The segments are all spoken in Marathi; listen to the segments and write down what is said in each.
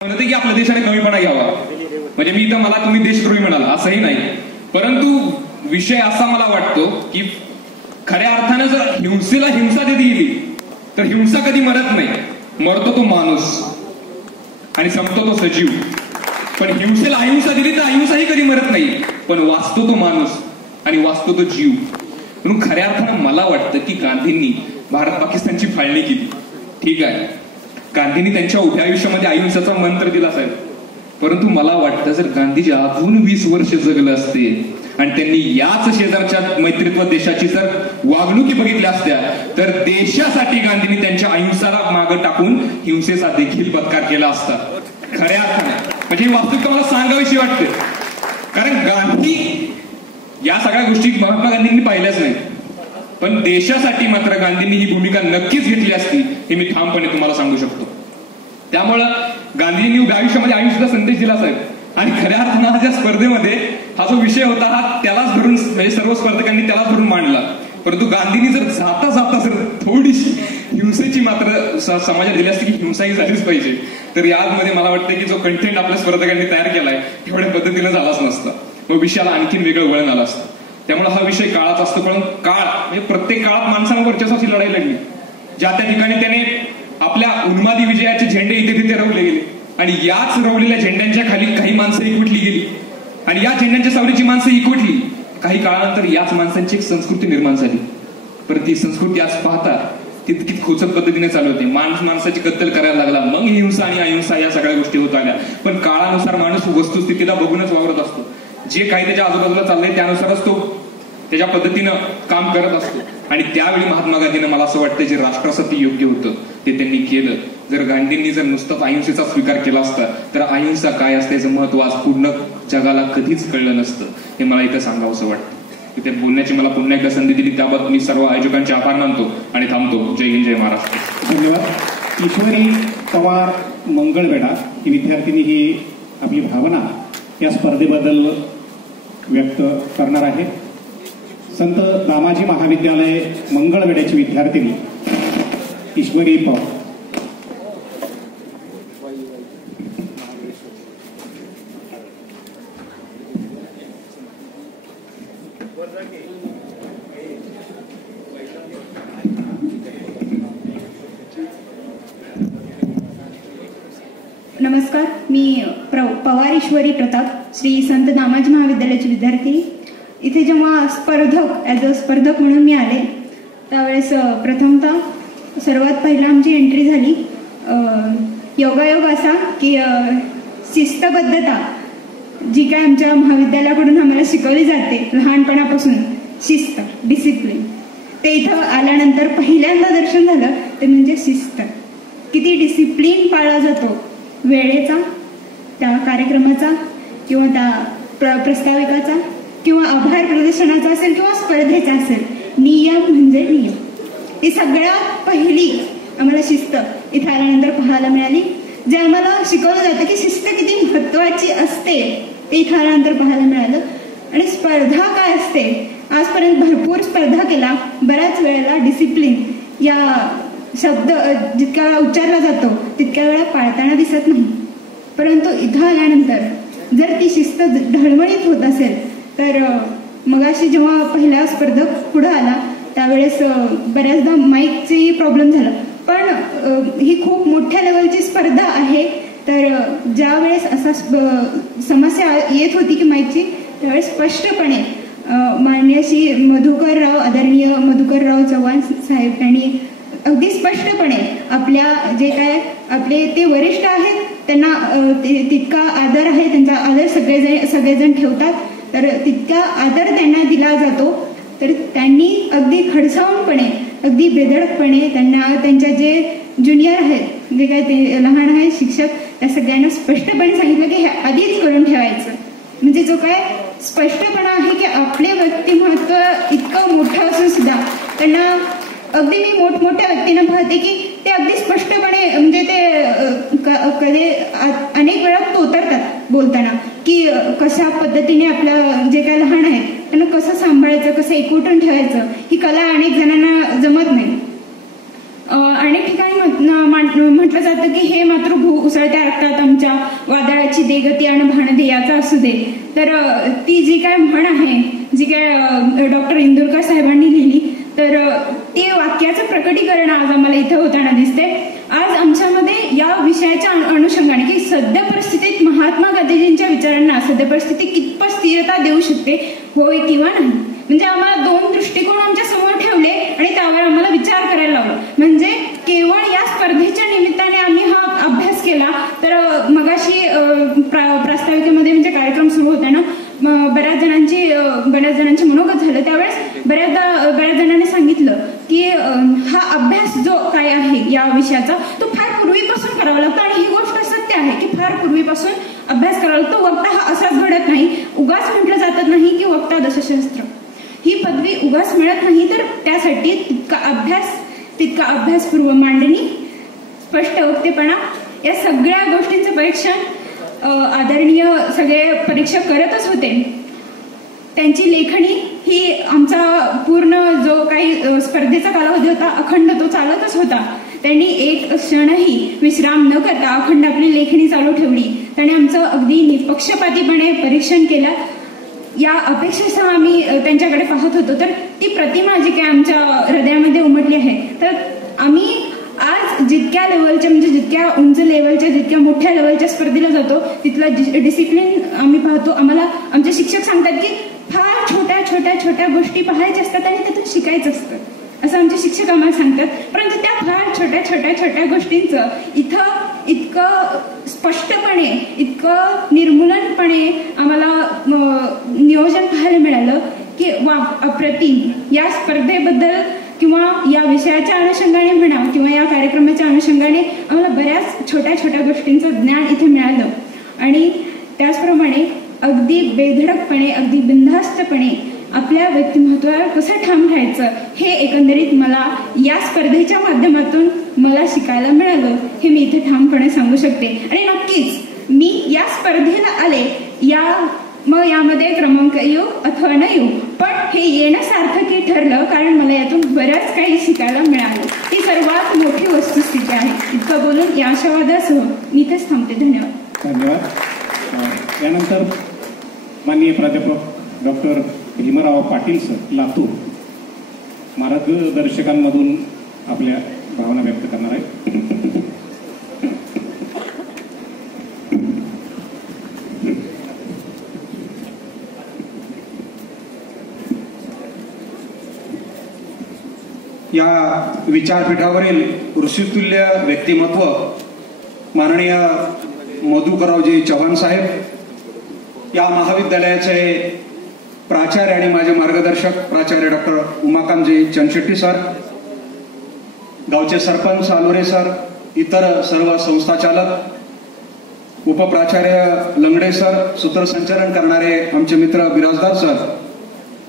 म्हणते की आपल्या देशाने कमीपणा घ्यावा, म्हणजे मी इथं मला तुम्ही देशद्रोही म्हणाला असंही नाही, परंतु विषय असा मला वाटतो की खऱ्या अर्थानं जर हिंसेला हिंसा कधी दिली तर हिंसा कधी मरत नाही, मरतो तो माणूस आणि संपतो तो सजीव. पण हिंसेला अहिंसा दिली तर अहिंसाही कधी मरत नाही, पण वाचतो तो माणूस आणि वाचतो तो जीव. म्हणून खऱ्या अर्थानं मला वाटतं की गांधींनी भारत पाकिस्तानची फाळणी केली. ठीक आहे, गांधींनी त्यांच्या उभ्या आयुष्यामध्ये अहिंसेचा मंत्र दिला साहेब, परंतु मला वाटतं जर गांधीजी अजून 20 वर्ष जगले असते आणि त्यांनी याच शेजारच्या मैत्रीत्व देशाची जर वागणुकी बघितल्या असत्या तर देशासाठी गांधींनी त्यांच्या अहिंसाला मागे टाकून हिंसेचा देखील बत्कार केला असता. खऱ्या अर्थाने म्हणजे ही वास्तविकता मला सांगावीशी वाटते, कारण गांधी या सगळ्या गोष्टी महात्मा गांधींनी पाहिल्याच नाही, पण देशासाठी मात्र गांधींनी ही भूमिका नक्कीच घेतली असती हे मी ठामपणे तुम्हाला सांगू शकतो. त्यामुळं गांधींनी उभ्या आयुष्यामध्ये आयुष्याचा संदेश दिला साहेब. आणि खऱ्या अर्थानं हा ज्या स्पर्धेमध्ये हा जो विषय होता हा त्यालाच धरून म्हणजे सर्व स्पर्धकांनी त्यालाच धरून मांडला, परंतु गांधींनी जर जाता जाता जर थोडीशी हिंसेची मात्र समाजात दिली असती की हिंसाही झालीच पाहिजे, तर यामध्ये मला वाटतं की जो कंटेंट आपल्या स्पर्धकांनी तयार केलाय एवढ्या पद्धतीने झालाच नसता, मग विषयाला आणखीन वेगळं वळण आलं असतं. त्यामुळे हा विषय काळाचा असतो, पण काळ म्हणजे प्रत्येक काळात माणसांना वर्चस्वाची लढाई लढली. ज्या त्या ठिकाणी त्याने आपल्या उन्मादी विजयाचे झेंडे इथे तिथे रवले गेले आणि याच रवलेल्या झेंड्यांच्या खाली काही माणसं एकवटली गेली आणि या झेंड्यांच्या सावलीची माणसं एकवटली. काही काळानंतर याच माणसांची एक संस्कृती निर्माण झाली, पण ती संस्कृती आज पाहता तितकीच खोचक पद्धतीने चालू होते. माणसाची कत्तल करायला लागला, मग हिंसा आणि अहिंसा या सगळ्या गोष्टी होत आल्या. पण काळानुसार माणूस वस्तुस्थितीला बघूनच वावरत असतो, जे काही त्याच्या आजूबाजूला चाललंय त्यानुसारच तो त्याच्या पद्धतीनं काम करत असतो. आणि त्यावेळी महात्मा गांधींना मला असं वाटतं जे राष्ट्रासाठी योग्य होतं ते त्यांनी केलं. जर गांधींनी जर नुसतं अहिंसेचा स्वीकार केला असता तर अहिंसा काय असते याचं महत्व आज पूर्ण जगाला कधीच कळलं नसतं, हे मला इथं सांगावंसं वाटतं. इथे बोलण्याची मला पुन्हा एकदा संधी दिली त्याबद्दल मी सर्व आयोजकांचे आभार मानतो आणि थांबतो. जय हिंद, जय महाराष्ट्र. धन्यवाद. ईश्वरी पवार मंगळवेढा ही विद्यार्थिनी ही आपली भावना या स्पर्धेबद्दल व्यक्त करणार आहे. संत दामाजी महाविद्यालय मंगळवेढ्याची विद्यार्थिनी ईश्वरी पवार. नमस्कार, मी पवार ईश्वरी प्रताप, श्री संत दामाजी महाविद्यालयाची विद्यार्थी. इथे जेव्हा स्पर्धक म्हणून मी आले त्यावेळेस प्रथमतः सर्वात पहिला आमची एंट्री झाली. योगायोग असा की शिस्तबद्धता जी काय आमच्या महाविद्यालयाकडून आम्हाला शिकवली जाते लहानपणापासून, शिस्त, डिसिप्लिन, ते इथं आल्यानंतर पहिल्यांदा दर्शन झालं ते म्हणजे शिस्त. किती डिसिप्लिन पाळला जातो वेळेचा, त्या कार्यक्रमाचा किंवा त्या प्रस्ताविकाचा किंवा आभार प्रदर्शनाचा असेल किंवा स्पर्धेचा असेल. नियम म्हणजे नियम. ही सगळ्यात पहिली आम्हाला शिस्त इथे आल्यानंतर पाहायला मिळाली. जे आम्हाला शिकवलं जातं की शिस्त किती महत्वाची असते ते इथे आल्यानंतर पाहायला मिळालं. आणि स्पर्धा काय असते, आजपर्यंत भरपूर स्पर्धा केला, बऱ्याच वेळेला डिसिप्लिन या शब्द जितक्या वेळा उच्चारला जातो तितक्या वेळा पाळताना दिसत नाही. परंतु इथं आल्यानंतर जर ती शिस्त ढळमळीत होत असेल तर मगाशी जेव्हा पहिला स्पर्धक पुढे आला त्यावेळेस बऱ्याचदा माईकचाही प्रॉब्लेम झाला, पण ही खूप मोठ्या लेवलची स्पर्धा आहे. तर ज्या वेळेस असा समस्या येत होती की माईकची, त्यावेळेस स्पष्टपणे माननीय श्री आदरणीय मधुकरराव चव्हाण साहेब यांनी अगदी स्पष्टपणे आपल्या जे काय आपले ते वरिष्ठ आहेत त्यांना तितका आदर आहे, त्यांचा आदर सगळेजण ठेवतात, तर तितका आदर त्यांना दिला जातो. तर त्यांनी अगदी खडसावूनपणे, अगदी बेधडकपणे त्यांना त्यांच्या जे ज्युनियर आहेत, जे काय ते लहान आहेत शिक्षक, त्या सगळ्यांना स्पष्टपणे सांगितलं की हे आधीच करून ठेवायचं. म्हणजे जो काय स्पष्टपणा आहे की आपले व्यक्तिमत्व इतकं मोठं असून सुद्धा त्यांना अगदी मी मोठमोठ्या व्यक्तींना पाहते की ते अगदी स्पष्टपणे म्हणजे ते कधी अनेक वेळा तोतरतात बोलताना की कशा पद्धतीने आपलं जे काय लहान आहे त्यांना कसं सांभाळायचं, कसं एकवटून ठेवायचं, ही कला अनेक जणांना जमत नाही. अनेक ठिकाणी म्हटलं जातं की हे मातृभू उसळत्या रक्तात आमच्या वादळाची देगती आणि भानधेयाचा असू दे. तर ती जी काय म्हण आहे, जी काय डॉक्टर इंदुरकर साहेबांनी लिहिली, तर ते वाक्याचं प्रकटीकरण आज आम्हाला इथे होताना दिसते. आज आमच्यामध्ये या विषयाच्या अनुषंगाने की सध्या परिस्थितीत महात्मा गांधीजींच्या विचारांना सध्या परिस्थिती कितपत स्थिरता देऊ शकते, होय किंवा नाही. म्हणजे आम्हाला दोन दृष्टिकोन आमच्या समोर ठेवले आणि त्यावर आम्हाला विचार करायला लावला. म्हणजे केवळ या स्पर्धेच्या निमित्ताने आम्ही हा अभ्यास केला तर मगाशी प्रास्ताविकेमध्ये म्हणजे कार्यक्रम सुरू होताना बऱ्याच जणांची मनोगत झालं. त्यावेळेस बऱ्याच जणांनी सांगितलं की हा अभ्यास जो काय आहे या विषयाचा तो फार पूर्वीपासून करावा लागतो आणि ही गोष्ट सत्य आहे की फार पूर्वीपासून अभ्यास करावा लागतो. वक्ता हा असाच घडत नाही. उगाच म्हटलं जात नाही की वक्ता दशशस्त्र. ही पदवी उगाच मिळत नाही, तर त्यासाठी तितका अभ्यासपूर्व मांडणी, स्पष्ट वक्तेपणा या सगळ्या गोष्टींचं परीक्षण आदरणीय सगळे परीक्षक करतच होते. त्यांची लेखणी ही आमचा पूर्ण जो काही स्पर्धेचा कालावधी होता अखंड तो चालतच होता. त्यांनी एक क्षणही विश्राम न करता अखंड आपली लेखणी चालू ठेवली. त्याने आमचं अगदी निपक्षपातीपणे परीक्षण केलं. या अपेक्षेसह आम्ही त्यांच्याकडे पाहत होतो. तर ती प्रतिमा जी काय आमच्या हृदयामध्ये उमटली आहे, तर आम्ही आज जितक्या लेवलच्या म्हणजे जितक्या उंच लेवलच्या जितक्या मोठ्या लेवलच्या स्पर्धेला जातो तिथला डिसिप्लिन आम्ही पाहतो. आम्हाला आमचे शिक्षक सांगतात की फार छोट्या गोष्टी पाहायच्या असतात आणि त्यातून शिकायचं असतं, असं आमचे शिक्षक आम्हाला सांगतात. परंतु त्या फार छोट्या गोष्टींचं इथं इतकं स्पष्टपणे, इतकं निर्मूलनपणे आम्हाला नियोजन पाहायला मिळालं की वा, अप्रतिम. या स्पर्धेबद्दल किंवा या विषयाच्या अनुषंगाने म्हणा किंवा या कार्यक्रमाच्या अनुषंगाने आम्हाला बऱ्याच छोट्या गोष्टींचं ज्ञान इथे मिळालं. आणि त्याचप्रमाणे अगदी बेधडकपणे, अगदी बिनधास्तपणे आपल्या व्यक्तिमत्वावर कसं ठाम राहायचं हे एकंदरीत मला या स्पर्धेच्या माध्यमातून मला शिकायला मिळालं, हे मी इथे ठामपणे सांगू शकते. आणि नक्कीच मी या स्पर्धेला आले, मग यामध्ये क्रमांक येऊ अथवा न येऊ, पण हे येणं सार्थकी ठरलं कारण मला यातून बरंच काही शिकायला मिळालं. ही सर्वात मोठी वस्तुस्थिती आहे. इतकं बोलून या आशावादासह मी इथेच थांबते. धन्यवाद. यानंतर माननीय प्राध्यापक डॉक्टर भीमराव पाटील सर लातूर मार्गदर्शकांमधून आपल्या भावना व्यक्त करणार आहेत. या विचारपीठावरील ऋषितुल्य व्यक्तिमत्व माननीय मधुकररावजी चव्हाण साहेब, या महाविद्यालयाचे प्राचार्य आणि माझे मार्गदर्शक प्राचार्य डॉक्टर उमाकांतजी चंदशेट्टी सर, गावचे सरपंच आलोरे सर, इतर सर्व संस्थाचालक, उपप्राचार्य लंगडे सर, सूत्रसंचालन करणारे आमचे मित्र बिराजदार सर,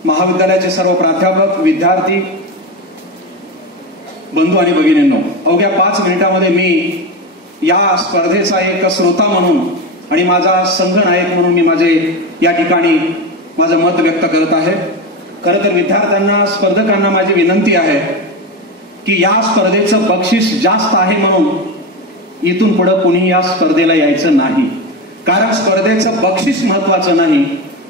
महाविद्यालयाचे सर्व प्राध्यापक, विद्यार्थी बंधू आणि भगिनींनो, अवघ्या 5 मिनिटांमध्ये मी या स्पर्धेचा एक श्रोता म्हणून आणि माझा संघनायक म्हणून मी माझे या ठिकाणी माझं मत व्यक्त करत आहे. खरं तर विद्यार्थ्यांना, स्पर्धकांना माझी विनंती आहे की या स्पर्धेचं बक्षीस जास्त आहे म्हणून इथून पुढे कुणी या स्पर्धेला यायचं नाही. कारण स्पर्धेचं बक्षीस महत्वाचं नाही,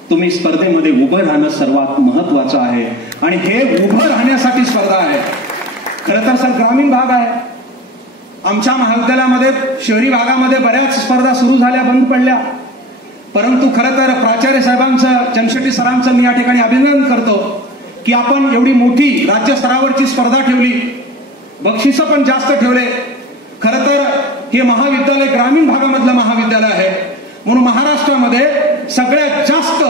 तुम्ही स्पर्धेमध्ये उभं राहणं सर्वात महत्वाचं आहे. आणि हे उभं राहण्यासाठी स्पर्धा आहे. खरं तर सर ग्रामीण भाग आहे. आमच्या महाविद्यालयामध्ये शहरी भागामध्ये बऱ्याच स्पर्धा सुरू झाल्या, बंद पडल्या. परंतु खरं तर प्राचार्य साहेबांचं, चंदशेट्टी सरांचं मी या ठिकाणी अभिनंदन करतो की आपण एवढी मोठी राज्यस्तरावरची स्पर्धा ठेवली, बक्षिसं पण जास्त ठेवले. खरं तर हे महाविद्यालय ग्रामीण भागामधलं महाविद्यालय आहे, म्हणून महाराष्ट्रामध्ये सगळ्यात जास्त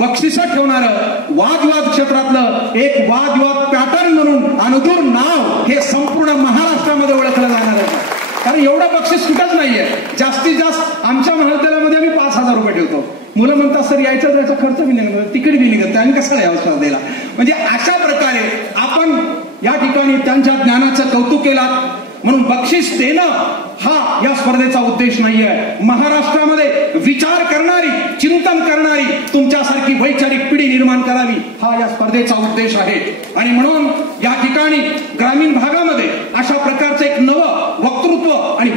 बक्षिसं ठेवणारं वादविवाद क्षेत्रातलं एक वादविवाद पॅटर्न म्हणून अनुदूर नाव हे संपूर्ण महाराष्ट्रामध्ये ओळखलं जाणार आहे. कारण एवढं बक्षीस कुठंच नाहीये. जास्तीत जास्त आमच्या महाविद्यालयामध्ये आम्ही 5,000 रुपये ठेवतो. मुलं म्हणतात सर यायचं जायचा खर्च बी नाही, तिकीट बी निघत, आम्ही कसं यावं स्पर्धेला. म्हणजे अशा प्रकारे आपण या ठिकाणी त्यांच्या ज्ञानाचं कौतुक केलं म्हणून बक्षीस देणं हा या स्पर्धेचा उद्देश नाहीये. महाराष्ट्रामध्ये विचार करणारी, चिंतन करणारी तुमच्यासारखी वैचारिक पिढी निर्माण करावी हा या स्पर्धेचा उद्देश आहे. आणि म्हणून या ठिकाणी ग्रामीण भागामध्ये अशा प्रकारचं एक नवं वक्तृत्व आणि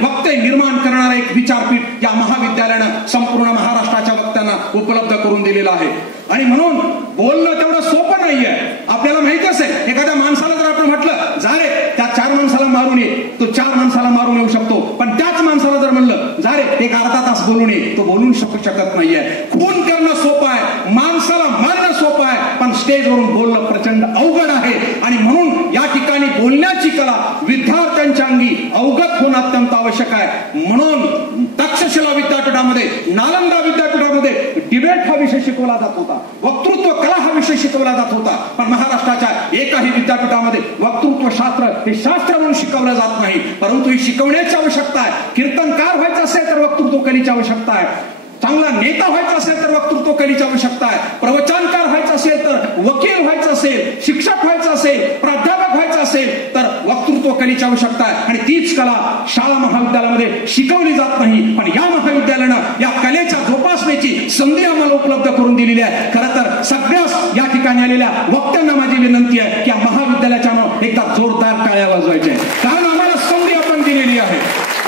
संपूर्ण महाराष्ट्राच्या वक्त्यांना उपलब्ध करून दिलेला आहे. आणि म्हणून बोलणं तेवढं सोपं नाहीये. आपल्याला माहिती असेल, एखाद्या माणसाला जर आपण म्हटलं जा रे त्या 4 माणसाला मारून ये, तो 4 माणसाला मारून येऊ शकतो. पण त्याच माणसाला जर म्हणलं जा रे एक अर्धा तास बोलून ये, तो बोलून शकत नाहीये. खून करणं सोपं आहे, माणसाला मारणं सोपं आहे, पण स्टेजवरून बोलणं प्रचंड अवघड आहे. आणि म्हणून या ठिकाणी बोलण्याची कला विद्यार्थ्यांच्या अंगी अवगत होणं अत्यंत आवश्यक आहे. म्हणून तक्षशिला विद्यापीठामध्ये, नालंदा विद्यापीठामध्ये डिबेट हा विषय शिकवला जात होता, वक्तृत्व कला हा विषय शिकवला जात होता. पण महाराष्ट्राच्या एकाही विद्यापीठामध्ये वक्तृत्व शास्त्र हे शास्त्र म्हणून शिकवलं जात नाही, परंतु ही शिकवण्याची आवश्यकता आहे. कीर्तनकार व्हायचं असेल तर वक्तृत्व कलेची आवश्यकता आहे. चांगला नेता व्हायचा असेल तर वक्तृत्व कलेची आवश्यकता आहे. प्रवचनकार व्हायचं असेल तर, वकील व्हायचं असेल, शिक्षक व्हायचं असेल, प्राध्यापक व्हायचं असेल तर वक्तृत्व कलेची आवश्यकता आहे. आणि तीच कला शाळा महाविद्यालयामध्ये शिकवली जात नाही. पण या महाविद्यालयानं या कलेच्या जोपासण्याची संधी आम्हाला उपलब्ध करून दिलेली आहे. खरं तर सगळ्याच या ठिकाणी आलेल्या वक्त्यांना माझी विनंती आहे की या महाविद्यालयाच्या एकदा जोरदार टाळ्या वाजवायच्या, कारण आम्हाला संधी आपण दिलेली आहे.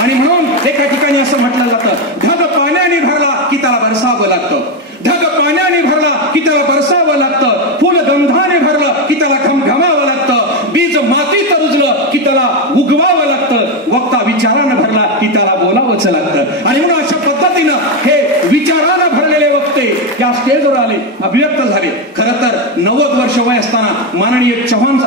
आणि म्हणून एका ठिकाणी असं म्हटलं जातं, ढग पाण्याने भरला की त्याला बरसावं लागतं, ढग पाण्याने भरला की त्याला बरसावं लागतं, फुल गंधाने भरलं की त्याला घमघमावं लागतं, बीज मातीत रुजलं की त्याला उगवावं लागतं, वक्ता विचारानं भरला की त्याला बोलावंच लागतं. आणि म्हणून अशा पद्धतीनं हे विचारानं भरलेले वक्ते या स्टेजवर आले, अभिव्यक्त झाले. खरं तर 90 वर्ष वय असताना माननीय चव्हाण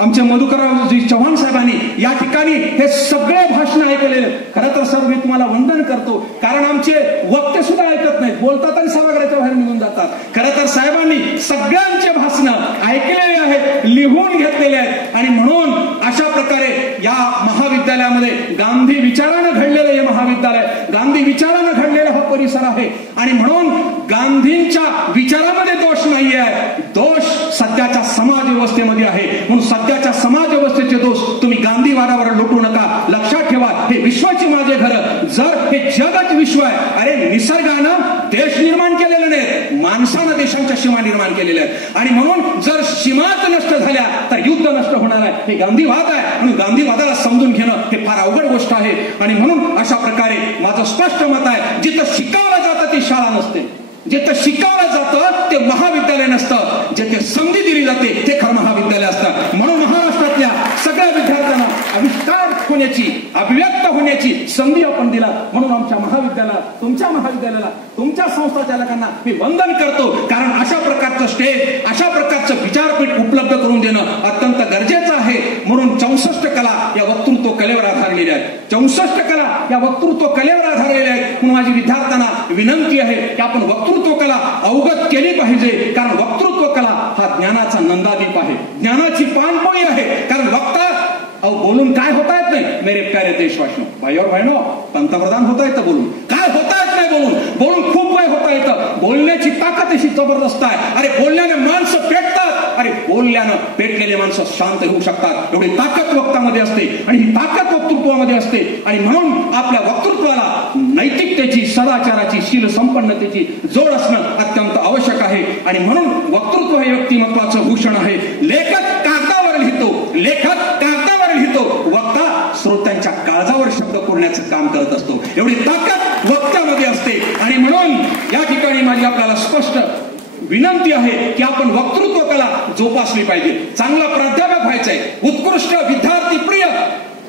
आमचे मधुकररावजी चव्हाण साहेबांनी या ठिकाणी हे सगळे भाषण ऐकले. खरं तर सर मी तुम्हाला वंदन करतो, कारण आमचे वक्ते सुद्धा ऐकत नाहीत, बोलतात आणि सभागृहाच्या बाहेर निघून जातात. खरं तर साहेबांनी सगळ्यांचे भाषण ऐकलेले आहेत, लिहून घेतलेले आहेत. आणि म्हणून अशा प्रकारे या महाविद्यालयामध्ये गांधी विचारानं घडलेलं हे महाविद्यालय, गांधी विचारानं घडलेला हा परिसर आहे. आणि म्हणून गांधींच्या विचारामध्ये दोष नाही आहे, दोष सध्याच्या समाज व्यवस्थेमध्ये आहे. म्हणून सध्याच्या समाज व्यवस्थेचे दोष तुम्ही गांधीवादावर लुटू नका. लक्षात ठेवा, हे विश्वाची माझे घर, जर हे जगत विश्व आहे, अरे निसर्गानं देश निर्माण केलेले नाही, माणसानं देशांच्या सीमा निर्माण केलेल्या आहेत. आणि म्हणून जर सीमाच नष्ट झाल्या तर युद्ध नष्ट होणार आहे. हे गांधीवाद आहे. म्हणून गांधीवादाला समजून घेणं हे फार अवघड गोष्ट आहे. आणि म्हणून अशा प्रकारे माझं स्पष्ट मत आहे, जिथं शिकवलं जातं ती शाळा नसते, जिथं शिकवलं जातं ते महाविद्यालय नसतं, जिथे संधी दिली जाते ते खरं महाविद्यालय असतं. म्हणून महाराष्ट्रातल्या सगळ्या विद्यार्थ्यांना आविष्कार होण्याची, अभिव्यक्त होण्याची संधी आपण दिला. म्हणून आमच्या महाविद्यालयाला, तुमच्या महाविद्यालयाला, तुमच्या संस्था चालकांना मी वंदन करतो, कारण अशा प्रकारचं स्टेज, अशा प्रकारचं विचारपीठ उपलब्ध करून देणं अत्यंत गरजेचं आहे. म्हणून 64 कला या वक्तृत्व कलेवर आधारलेल्या आहेत, 64 कला या वक्तृत्व कलेवर आधारलेल्या आहेत. म्हणून माझी विद्यार्थ्यांना विनंती आहे की आपण वक्तृत्व कला अवगत केली पाहिजे, कारण वक्तृत्व कला हा ज्ञानाचा नंदादीप आहे, ज्ञानाची पाणपोळी आहे. कारण वक्ता बोलून काय होता येत नाही, मेरे प्यारे देशवासियों, भाई और बहनों, पंतप्रधान होता येतं बोलून, काय होता येत नाही बोलून खूप काय होता येतं. बोलण्याची ताकद अशी जबरदस्त आहे. अरे बोलण्याने माणसं पेटतात, अरे बोलल्यानं पेटलेले माणसं शांत होऊ शकतात. एवढी ताकद वक्तामध्ये असते आणि ही ताकद वक्तृत्वामध्ये असते. आणि म्हणून आपल्या वक्तृत्वाला नैतिकतेची, सदाचाराची, शील संपन्नतेची जोड असणं अत्यंत आवश्यक आहे. आणि म्हणून वक्तृत्व हे व्यक्तिमत्वाचं भूषण आहे. लेखक कागदावर लिहितो, वक्ता श्रोत्यांच्या काळजावर शब्द कोरण्याचं काम करत असतो. एवढी ताकद वक्त्यामध्ये असते. आणि म्हणून या ठिकाणी माझी आपल्याला स्पष्ट विनंती आहे की आपण वक्तृत्व कला जोपासली पाहिजे. चांगला प्राध्यापक व्हायचंय, उत्कृष्ट विद्यार्थी प्रिय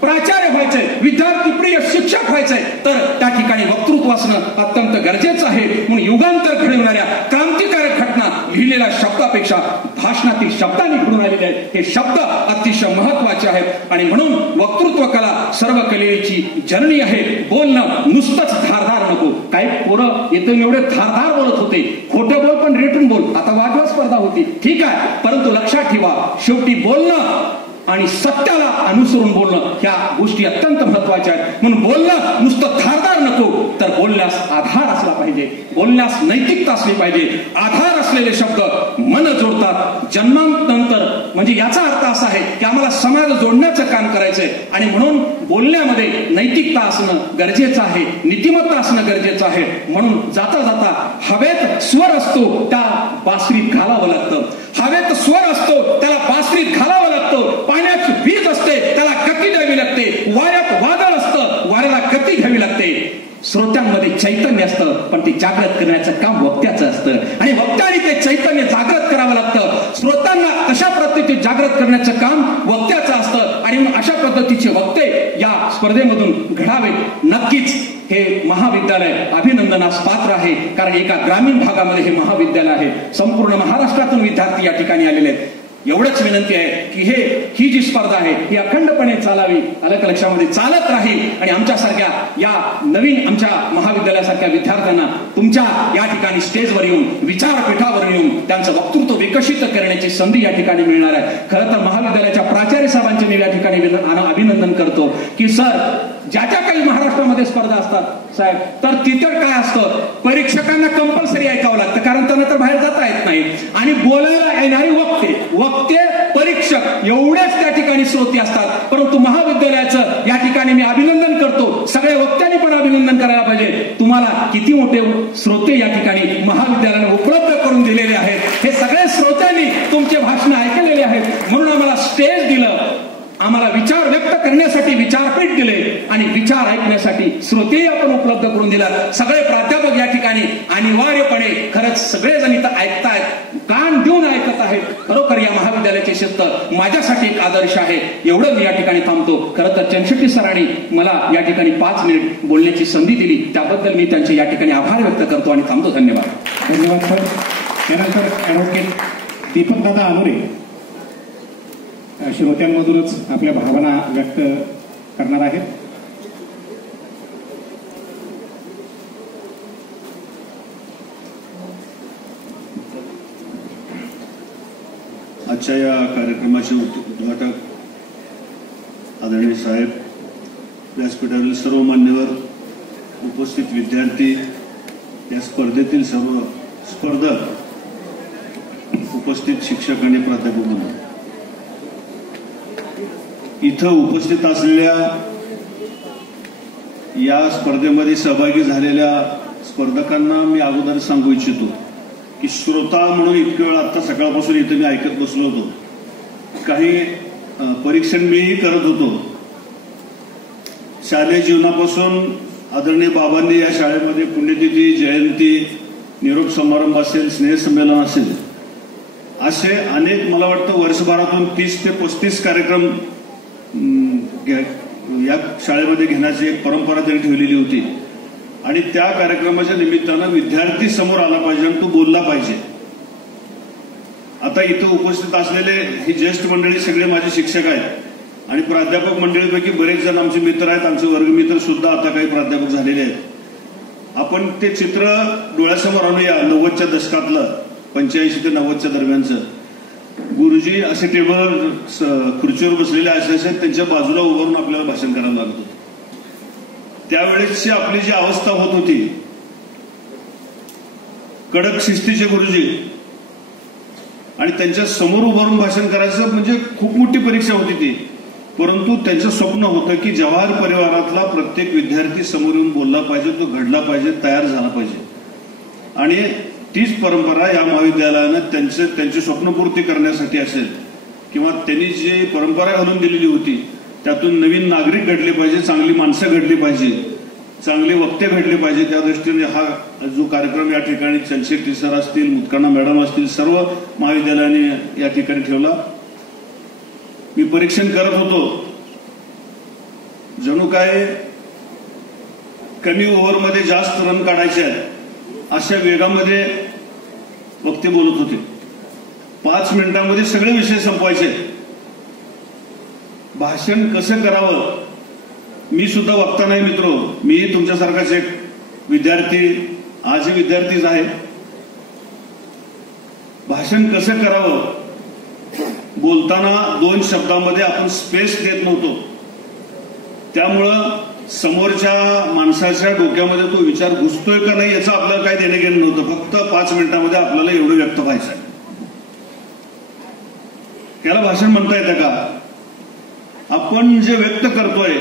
प्राचार्य व्हायचंय, विद्यार्थी प्रिय शिक्षक व्हायचंय, तर त्या ठिकाणी वक्तृत्व असणं अत्यंत गरजेचं आहे. म्हणून युगांतर घडवणाऱ्या क्रांतिकारक घटना लिहिलेल्या शब्दापेक्षा भाषणातील शब्दांनी घडून आलेले आहेत. हे शब्द अतिशय महत्वाचे आहेत. आणि म्हणून वक्तृत्व कला सर्व कलेची जननी आहे. बोलणं नुसतंच धारदार नको. काही पोरं येथून एवढे धारदार बोलत होते, खोटं बोल पण रेटून बोल, आता वादविवाद स्पर्धा होती, ठीक आहे, परंतु लक्षात ठेवा, शेवटी बोलणं आणि सत्याला अनुसरून बोलणं ह्या गोष्टी अत्यंत महत्वाच्या आहेत. म्हणून बोलणं नुसतं धारदार नको, तर बोलण्यास आधार असला पाहिजे, बोलण्यास नैतिकता असली पाहिजे. आधार असलेले शब्द मन जोडतात जन्मांतर. म्हणजे याचा अर्थ असा आहे की आम्हाला समाज जोडण्याचं काम करायचंय. आणि म्हणून बोलण्यामध्ये नैतिकता असणं गरजेचं आहे, नीतिमत्ता असणं गरजेचं आहे. म्हणून जाता जाता हवेत स्वर असतो त्या बासरीत घालावं लागतं, हवेत स्वर असतो त्याला बासरीत घालावं लागतं, पाण्यात वीज असते त्याला गती द्यावी लागते, वाऱ्यात वादळ असतं वाऱ्याला गती घ्यावी लागते. श्रोत्यांमध्ये चैतन्य असतं, पण ते जागृत करण्याचं काम वक्त्याचं असतं आणि वक्त्याने ते चैतन्य जागृत करावं लागतं. श्रोत्यांना तशा पद्धतीने जागृत करण्याचं काम वक्त्याचं असतं आणि मग अशा पद्धतीचे वक्ते या स्पर्धेमधून घडावेत. नक्कीच हे महाविद्यालय अभिनंदनास पात्र आहे, कारण एका ग्रामीण भागामध्ये हे महाविद्यालय आहे. संपूर्ण महाराष्ट्रातून विद्यार्थी या ठिकाणी आलेले आहेत. एवढंच विनंती आहे की ही जी स्पर्धा आहे ही अखंडपणे चालावी, अलग लक्षामध्ये चालत राहील आणि आमच्यासारख्या या नवीन आमच्या महाविद्यालयासारख्या विद्यार्थ्यांना तुमच्या या ठिकाणी स्टेजवर येऊन विचारपीठावर येऊन त्यांचं वक्तृत्व विकसित करण्याची संधी या ठिकाणी मिळणार आहे. खरं तर महाविद्यालयाच्या प्राचार्य साहेबांचे मी या ठिकाणी अभिनंदन करतो की सर, ज्या ज्या काही महाराष्ट्रामध्ये स्पर्धा असतात साहेब, तर तिथं काय असतं, परीक्षकांना कंपल्सरी ऐकावं लागतं, कारण त्यांना तर बाहेर जाता येत नाही. आणि बोलायला येणारे वक्ते परीक्षक एवढेच त्या ठिकाणी श्रोते असतात. परंतु महाविद्यालयाचं या ठिकाणी मी अभिनंदन करतो. सगळ्या वक्त्यांनी पण अभिनंदन करायला पाहिजे. तुम्हाला किती मोठे श्रोते या ठिकाणी महाविद्यालयाने उपलब्ध करून दिलेले आहेत. हे सगळे श्रोत्यांनी तुमचे भाषण ऐकलेले आहेत, म्हणून आम्हाला स्टेज दिलं, आम्हाला विचार व्यक्त करण्यासाठी विचारपीठ दिले आणि विचार ऐकण्यासाठी श्रोतेही आपण उपलब्ध करून दिला. सगळे प्राध्यापक या ठिकाणी अनिवार्यपणे खरंच सगळेजण इथं ऐकतायत, कान देऊन ऐकत आहेत. खरोखर या महाविद्यालयाची शिस्त माझ्यासाठी एक आदर्श आहे. एवढं मी या ठिकाणी थांबतो. खरं तर चंशेट्टी सरांनी मला या ठिकाणी 5 मिनिट बोलण्याची संधी दिली, त्याबद्दल मी त्यांचे या ठिकाणी आभार व्यक्त करतो आणि थांबतो. धन्यवाद. धन्यवाद सर. त्यानंतर ॲडव्होकेट दीपकदादा अनुरे श्रोत्यांमधूनच आपल्या भावना व्यक्त करणार आहेत. आजच्या या कार्यक्रमाचे उद्घाटक आदरणीय साहेब, व्यासपीठावरील सर्व मान्यवर, उपस्थित विद्यार्थी, या स्पर्धेतील सर्व स्पर्धक, उपस्थित शिक्षक आणि प्राध्यापक म्हणून इथं उपस्थित असलेल्या या स्पर्धेमध्ये सहभागी झालेल्या स्पर्धकांना मी अगोदर सांगू इच्छितो की श्रोता म्हणून इतके वेळ आता सकाळपासून इथे मी ऐकत बसलो होतो. काही परीक्षण मीही करत होतो. शालेय जीवनापासून आदरणीय बाबांनी या शाळेमध्ये पुण्यतिथी, जयंती, निरोप समारंभ असेल, स्नेहसंमेलन असेल, असे अनेक, मला वाटतं वर्षभरातून 30 ते 35 कार्यक्रम या शाळेमध्ये घेण्याची एक परंपरा त्यांनी ठेवलेली होती. आणि त्या कार्यक्रमाच्या निमित्तानं विद्यार्थी समोर आला पाहिजे आणि तो बोलला पाहिजे. आता इथं उपस्थित असलेले ही ज्येष्ठ मंडळी सगळे माझे शिक्षक आहेत आणि प्राध्यापक मंडळीपैकी बरेच जण आमचे मित्र आहेत. आमचे वर्गमित्र सुद्धा आता काही प्राध्यापक झालेले आहेत. आपण ते चित्र डोळ्यासमोर आणूया. 90च्या दशकातलं, 85 ते 90च्या दरम्यानचं. गुरुजी असे टेबलवर खुर्चीवर बसलेले असायचे, त्यांच्या बाजूला उभारून आपल्याला भाषण करावं लागत होतं. त्यावेळेसची आपली जी अवस्था होत होती, कडक शिस्तीचे गुरुजी, आणि त्यांच्या समोर उभारून भाषण करायचं म्हणजे खूप मोठी परीक्षा होती ती. परंतु त्यांचं स्वप्न होतं की जवाहर परिवारातला प्रत्येक विद्यार्थी समोर येऊन बोलला पाहिजे, तो घडला पाहिजे, तयार झाला पाहिजे. आणि तीच परंपरा या महाविद्यालयानं त्यांची स्वप्नपूर्ती करण्यासाठी असेल किंवा त्यांनी जी परंपरा घालून दिलेली होती, त्यातून नवीन नागरिक घडले पाहिजे, चांगली माणसं घडली पाहिजे, चांगले वक्ते घडले पाहिजे, त्या दृष्टीने हा जो कार्यक्रम या ठिकाणी चंशेट्टी सर असतील, मुतकाना मॅडम असतील, सर्व महाविद्यालयाने या ठिकाणी ठेवला. मी परीक्षण करत होतो. जणू काय कमी ओव्हरमध्ये जास्त रन काढायचे आहेत अशा वेगामध्ये वक्ते बोलत होते. 5 मिनिटांमध्ये सगळे विषय संपवायचे. भाषण कसं करावं, मी सुद्धा वक्ता नाही मित्रो, मीही तुमच्यासारखाच एक विद्यार्थी, आजही विद्यार्थीच आहे. भाषण कसं करावं, बोलताना 2 शब्दांमध्ये आपण स्पेस देत नव्हतो. त्यामुळं समोरच्या माणसाच्या डोक्यामध्ये तो विचार घुसतोय का नाही याचं आपल्याला काही देणं घेणं नव्हतं. फक्त 5 मिनिटांमध्ये आपल्याला एवढं व्यक्त व्हायचं. त्याला भाषण म्हणता येतं का? आपण जे व्यक्त करतोय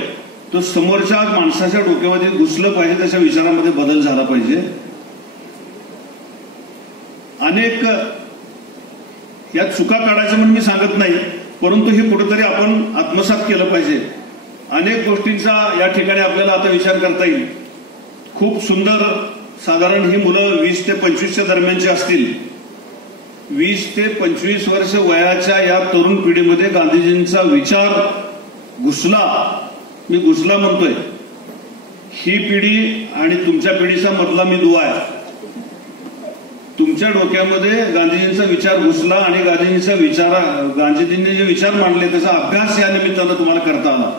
तो समोरच्या माणसाच्या डोक्यामध्ये घुसलं पाहिजे, त्याच्या विचारामध्ये बदल झाला पाहिजे. अनेक या चुका काढायचं म्हणून मी सांगत नाही, परंतु हे कुठेतरी आपण आत्मसात केलं पाहिजे. अनेक गोष्टींचा या ठिकाणी आपल्याला आता विचार करता येईल. खूप सुंदर, साधारण ही मुलं 20 ते 25च्या दरम्यानची असतील. 20 ते 25 वर्ष वयाच्या या तरुण पिढीमध्ये गांधीजींचा विचार घुसला. मी घुसला म्हणतोय. ही पिढी आणि तुमच्या पिढीचा मधला मी दुवा आहे. तुमच्या डोक्यामध्ये गांधीजींचा विचार घुसला आणि गांधीजींनी जे विचार मांडले त्याचा अभ्यास या निमित्तानं तुम्हाला करता आला.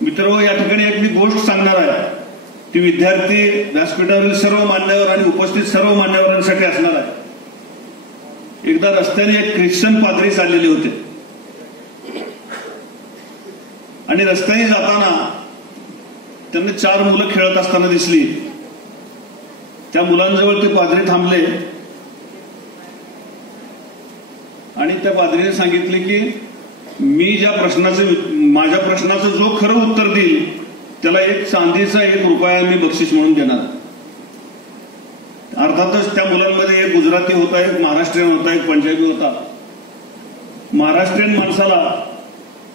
मित्र, या ठिकाणी एक मी गोष्ट सांगणार आहे. ती विद्यार्थी, व्यासपीठावरील सर्व मान्यवर आणि उपस्थित सर्व मान्यवरांसाठी असणार आहे. एकदा रस्त्याने एक ख्रिश्चन पाद्री चाललेले होते आणि रस्त्याने जाताना त्यांना 4 मुलं खेळत असताना दिसली. त्या मुलांजवळ ते पाद्री थांबले आणि त्या पाद्रीने सांगितले की मी माझ्या प्रश्नाचं जो खरं उत्तर देईल त्याला एक चांदीचा 1 रुपया मी बक्षीस म्हणून देणार. अर्थातच त्या मुलांमध्ये एक गुजराती होता, एक महाराष्ट्रीयन होता, एक पंजाबी होता. महाराष्ट्रीयन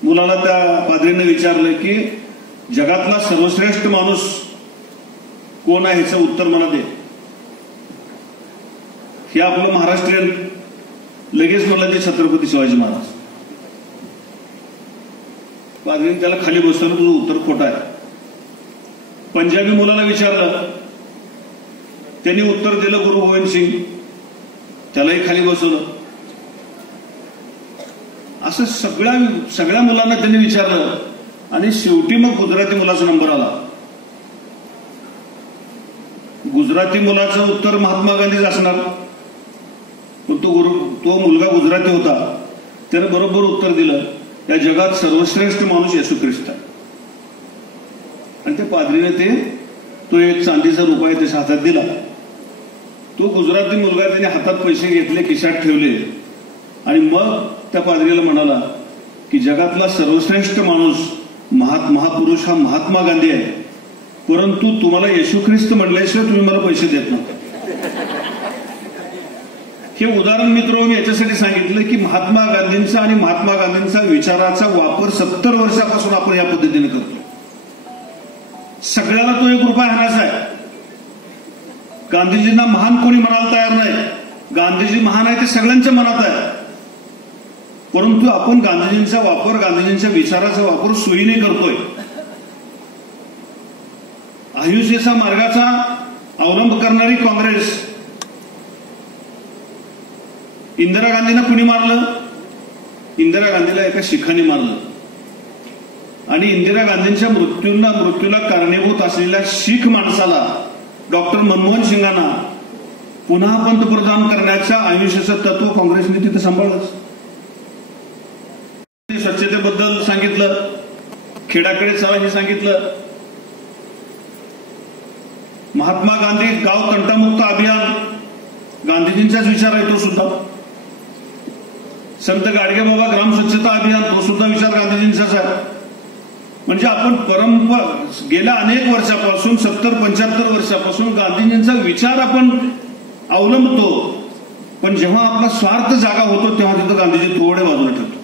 मुलाला त्या पाद्रीने विचारलं की जगातला सर्वश्रेष्ठ माणूस कोण आहे ह्याचं उत्तर मला दे. हे आपलं महाराष्ट्रीयन लगेच म्हणलं ते छत्रपती शिवाजी महाराज. पाद्रीने त्याला खाली बसवलं, तुझं उत्तर खोटं आहे. पंजाबी मुलाला विचारलं, त्यांनी उत्तर दिलं गुरु गोविंद सिंग. त्यालाही खाली बसवलं. असं सगळ्या मुलांना त्यांनी विचारलं आणि शेवटी मग गुजराती मुलाचा नंबर आला. गुजराती मुलाचं उत्तर महात्मा गांधीच असणार, पण तो मुलगा गुजराती होता. त्याने बरोबर उत्तर दिलं, या जगात सर्वश्रेष्ठ माणूस येशू ख्रिस्त आहे. आणि त्या पाद्रीने तो 1 चांदीचा रुपया त्याच्या हातात दिला. तो गुजराती मुलगा त्याने हातात पैसे घेतले, खिशात ठेवले आणि मग त्या पाद्रीला म्हणाला की जगातला सर्वश्रेष्ठ माणूस महापुरुष हा महात्मा गांधी आहे, परंतु तुम्हाला येशू ख्रिस्त म्हणल्याशिवाय तुम्ही मला पैसे देत नव्हते. हे उदाहरण मित्र मी याच्यासाठी सांगितलं की महात्मा गांधींचा आणि महात्मा गांधींचा विचाराचा वापर 70 वर्षापासून आपण या पद्धतीने करतो. सगळ्याला तो 1 रुपया हाणायचा आहे. गांधीजींना महान कोणी म्हणायला तयार नाही. गांधीजी महान आहे ते सगळ्यांच्या मनात आहे, परंतु आपण गांधीजींचा वापर, गांधीजींच्या विचाराचा वापर सोयीने करतोय. अहिंसेचा मार्गाचा अवलंब करणारी काँग्रेस, इंदिरा गांधींना कुणी मारलं? इंदिरा गांधीला एका शिखाने मारलं. आणि इंदिरा गांधींच्या मृत्यूला कारणीभूत असलेल्या शीख माणसाला, डॉक्टर मनमोहन सिंगांना पुन्हा पंतप्रधान करण्याच्या अहिंसेचं तत्व काँग्रेसने तिथे सांभाळलंच. स्वच्छतेबद्दल सांगितलं, खेड्याकडे चला हे सांगितलं. महात्मा गांधी गाव तंटामुक्त अभियान गांधीजींचाच विचार आहे तो सुद्धा. संत गाडगेबाबा ग्राम स्वच्छता अभियान तो सुद्धा विचार गांधीजींचाच आहे. म्हणजे आपण गेल्या अनेक वर्षापासून 70-75 वर्षापासून गांधीजींचा विचार आपण अवलंबतो, पण जेव्हा आपला स्वार्थ जागा होतो तेव्हा तिथं गांधीजी थोडे बाजूला ठेवतो.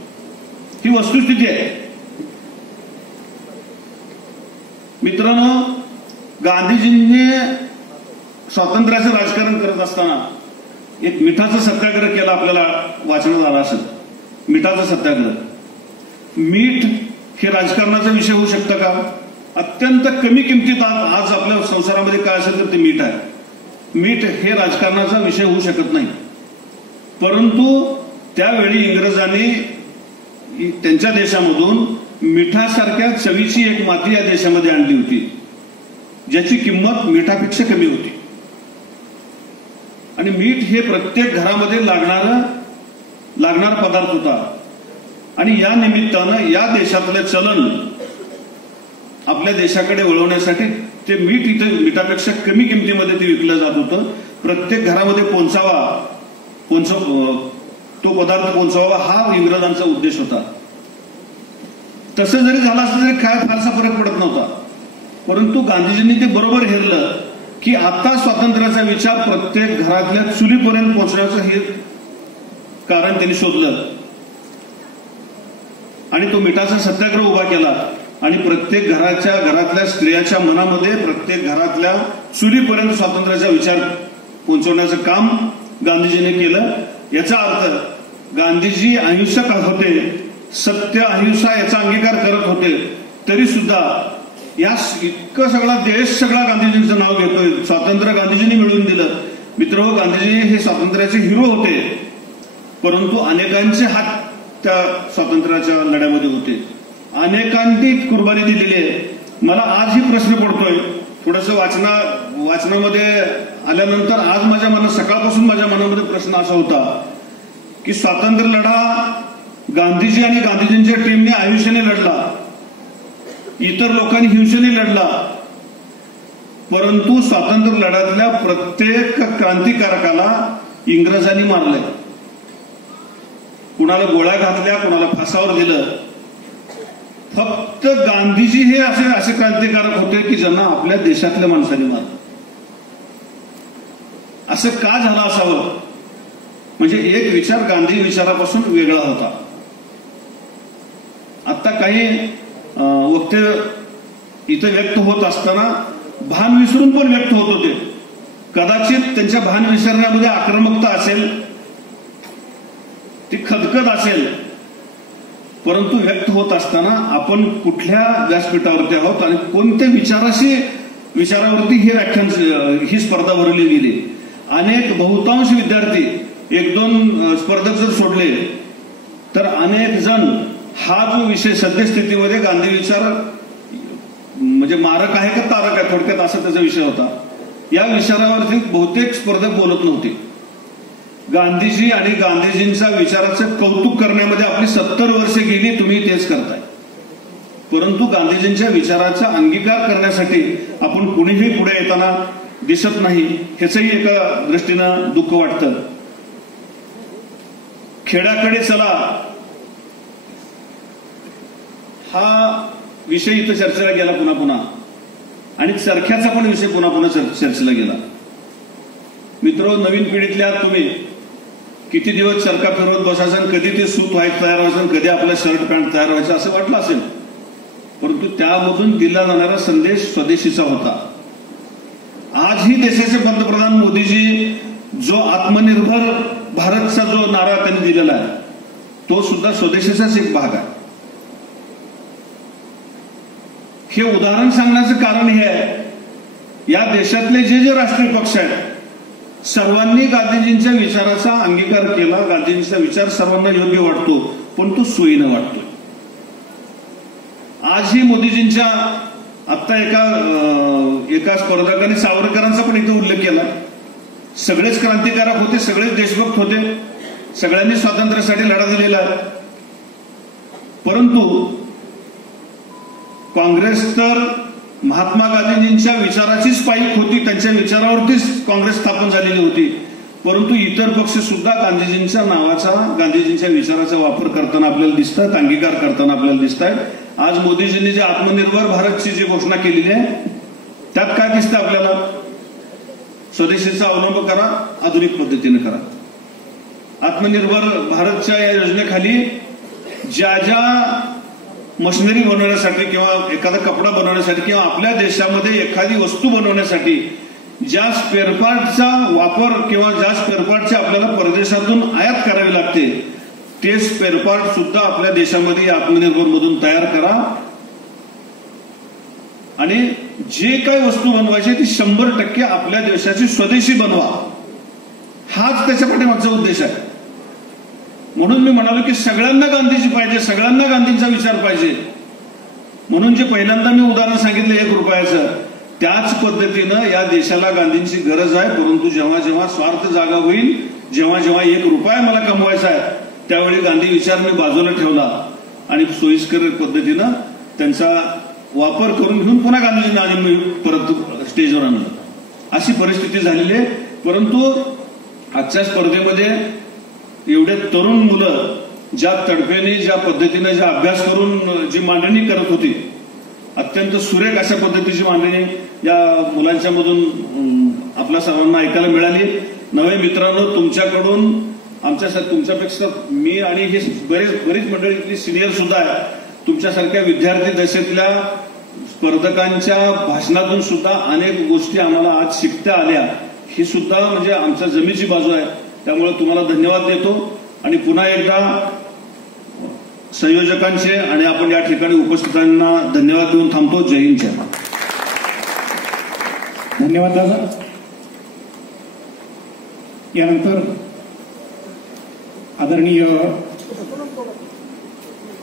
ही वस्तुस्थिती आहे मित्रांनो. गांधीजींनी स्वातंत्र्याचं राजकारण करत असताना एक मिठाचा सत्याग्रह केला, आपल्याला वाचण्यात आला असेल. मिठाचा सत्याग्रह. मीठ हे राजकारणाचा विषय होऊ शकतं का? अत्यंत कमी किमतीत आज आपल्या संसारामध्ये काय असेल तर ते मीठ आहे. मीठ हे राजकारणाचा विषय होऊ शकत नाही. परंतु त्यावेळी इंग्रजांनी त्यांच्या देशामधून मिठासारख्या चवीची एक माती या देशामध्ये आणली होती, ज्याची किंमत मिठापेक्षा कमी होती. आणि मीठ हे प्रत्येक घरामध्ये लागणारा पदार्थ होता. आणि या निमित्तानं या देशातलं चलन आपल्या देशाकडे वळवण्यासाठी ते मीठ इथे मिठापेक्षा कमी किमतीमध्ये ते विकलं जात होतं. प्रत्येक घरामध्ये तो पदार्थ पोहोचवावा हा इंग्रजांचा उद्देश होता. तसं जरी झालं असलं तरी काय फारसा फरक पडत नव्हता. परंतु गांधीजींनी ते बरोबर हेरलं की आता स्वातंत्र्याचा विचार प्रत्येक घरातल्या चुलीपर्यंत पोहोचण्याचं हे कारण त्यांनी शोधलं आणि तो मिठाचा सत्याग्रह उभा केला. आणि प्रत्येक घरातल्या स्त्रियाच्या मनामध्ये, प्रत्येक घरातल्या चुलीपर्यंत स्वातंत्र्याचा विचार पोहोचवण्याचं काम गांधीजीने केलं. याचा अर्थ गांधीजी अहिंसक होते, सत्य अहिंसा याचा अंगीकार करत होते, तरी सुद्धा या इतकं सगळा देश सगळा गांधीजींचं नाव घेतोय. स्वातंत्र्य गांधीजींनी मिळवून दिलं. मित्रहो, गांधीजी हे स्वातंत्र्याचे हिरो होते, परंतु अनेकांचे हात त्या स्वातंत्र्याच्या लढ्यामध्ये होते. अनेकांनी कुर्बानी दिलेली आहे. मला आजही प्रश्न पडतोय, थोडंसं वाचनामध्ये आल्यानंतर आज माझ्या मनात, सकाळपासून माझ्या मनामध्ये प्रश्न असा होता की स्वातंत्र्य लढा गांधीजी आणि गांधीजींच्या टीमने आयुष्याने लढला, इतर लोकांनी हिंसेने लढला, परंतु स्वातंत्र्य लढ्यातल्या प्रत्येक क्रांतिकारकाला इंग्रजांनी मारलंय. कुणाला गोळ्या घातल्या, कुणाला फासावर दिलं. फक्त गांधीजी हे असे क्रांतिकारक होते की ज्यांना आपल्या देशातल्या माणसांनी मारलं. असं का झालं असावं? म्हणजे एक विचार गांधी विचारापासून वेगळा होता. आता काही वक्तव्य इथं व्यक्त होत असताना भान विसरून पण व्यक्त होत होते. कदाचित त्यांच्या भान विसरण्यामध्ये आक्रमकता असेल, ती खदखद असेल, परंतु व्यक्त होत असताना आपण कुठल्या व्यासपीठावरती आहोत आणि कोणत्या विचारावरती ही स्पर्धा भरवली गेली. बहुतांश विद्यार्थी, 1-2 स्पर्धक जर सोडले तर अनेक जण हा जो विषय सद्यस्थितीमध्ये गांधी विचार म्हणजे मारक आहे का तारक आहे, थोडक्यात असा त्याचा विषय होता. या विचारावरती बहुतेक स्पर्धक बोलत नव्हते. गांधीजी आणि गांधीजींच्या विचाराचं कौतुक करण्यामध्ये आपली 70 वर्षे गेली, तुम्ही तेच करताय. परंतु गांधीजींच्या विचाराचा अंगीकार करण्यासाठी आपण कुणीही पुढे येताना दिसत नाही, ह्याचंही एका दृष्टीनं दुःख वाटतं. खेड्याकडे चला हा विषय इथं चर्चेला गेला पुन्हा आणि चरख्याचा पण विषय पुन्हा चर्चेला गेला. मित्र, नवीन पिढीतल्या तुम्ही किती दिवस चरखा फिरवत बसायचं, कधी ते सूत व्हायचं तयार व्हायचं, कधी आपलं शर्ट पॅन्ट तयार व्हायचं असं वाटलं असेल, परंतु त्यामधून दिला जाणारा संदेश स्वदेशीचा होता. आजही देशाचे पंतप्रधान मोदीजी जो आत्मनिर्भर भारतचा जो नारा त्यांनी दिलेला आहे तो सुद्धा स्वदेशीचाच एक भाग आहे. हे उदाहरण सांगण्याचं कारण हे आहे, या देशातले जे राष्ट्रीय पक्ष आहेत सर्वांनी गांधीजींच्या विचाराचा अंगीकार केला. गांधीजींचा विचार सर्वांना योग्य वाटतो, पण तो सोयीनं वाटतो. आजही मोदीजींच्या आत्ता एका स्पर्धकाने सावरकरांचा पण इथे उल्लेख केला. सगळेच क्रांतिकारक होते, सगळेच देशभक्त होते, सगळ्यांनी स्वातंत्र्यासाठी लढा दिलेला आहे. परंतु काँग्रेस तर महात्मा गांधीजींच्या विचाराचीच पाईक होती, त्यांच्या विचारावरतीच काँग्रेस स्थापन झालेली होती. परंतु इतर पक्ष सुद्धा गांधीजींच्या नावाचा, गांधीजींच्या विचाराचा वापर करताना आपल्याला दिसतात, अंगीकार करताना आपल्याला दिसत आहेत. आज मोदीजींनी जे आत्मनिर्भर भारतची जी घोषणा केलेली आहे त्यात काय दिसतं आपल्याला? स्वदेशीचा अवलंब करा, आधुनिक पद्धतीने करा. आत्मनिर्भर भारतच्या या योजनेखाली ज्या मशिनरी बनवण्यासाठी किंवा एखादा कपडा बनवण्यासाठी किंवा आपल्या देशामध्ये एखादी वस्तू बनवण्यासाठी ज्या स्पेअरपार्टचा वापर किंवा ज्या स्पेअरपार्टची आपल्याला परदेशातून आयात करावी लागते ते स्पेअरपार्ट सुद्धा आपल्या देशामध्ये आत्मनिर्भर मधून तयार करा आणि जे काही वस्तू बनवायची ती 100% आपल्या देशाची स्वदेशी बनवा. हाच त्याच्या पाठीमागचा उद्देश आहे. म्हणून मी म्हणालो की सगळ्यांना गांधीजी पाहिजे, सगळ्यांना गांधींचा विचार पाहिजे. म्हणून जे पहिल्यांदा मी उदाहरण सांगितलं 1 रुपयाचं, त्याच पद्धतीनं या देशाला गांधींची गरज आहे. परंतु जेव्हा जेव्हा स्वार्थ जागा होईल, जेव्हा जेव्हा 1 रुपया मला कमवायचा आहे, त्यावेळी गांधी विचार मी बाजूला ठेवला आणि सोयीस्कर पद्धतीनं त्यांचा वापर करून घेऊन पुन्हा गांधीजींना आणि मी परत स्टेजवर आणलं. अशी परिस्थिती झालेली आहे. परंतु आजच्या स्पर्धेमध्ये एवढे तरुण मुलं ज्या तडफेने, ज्या पद्धतीने, ज्या अभ्यास करून जी मांडणी करत होती, अत्यंत सुरेख अशा पद्धतीची मांडणी या मुलांच्या मधून आपल्या सर्वांना ऐकायला मिळाली. नवे मित्रांनो, तुमच्याकडून तुमच्यापेक्षा मी आणि हे बरीच मंडळी इथली सिनियर सुद्धा आहे, तुमच्यासारख्या विद्यार्थी दशेतल्या स्पर्धकांच्या भाषणातून सुद्धा अनेक गोष्टी आम्हाला आज शिकता आल्या. ही सुद्धा म्हणजे आमच्या जमेची बाजू आहे. त्यामुळे तुम्हाला धन्यवाद देतो आणि पुन्हा एकदा संयोजकांचे आणि आपण या ठिकाणी उपस्थितांना धन्यवाद देऊन थांबतो. जय हिंद. धन्यवाद दादा. यानंतर आदरणीय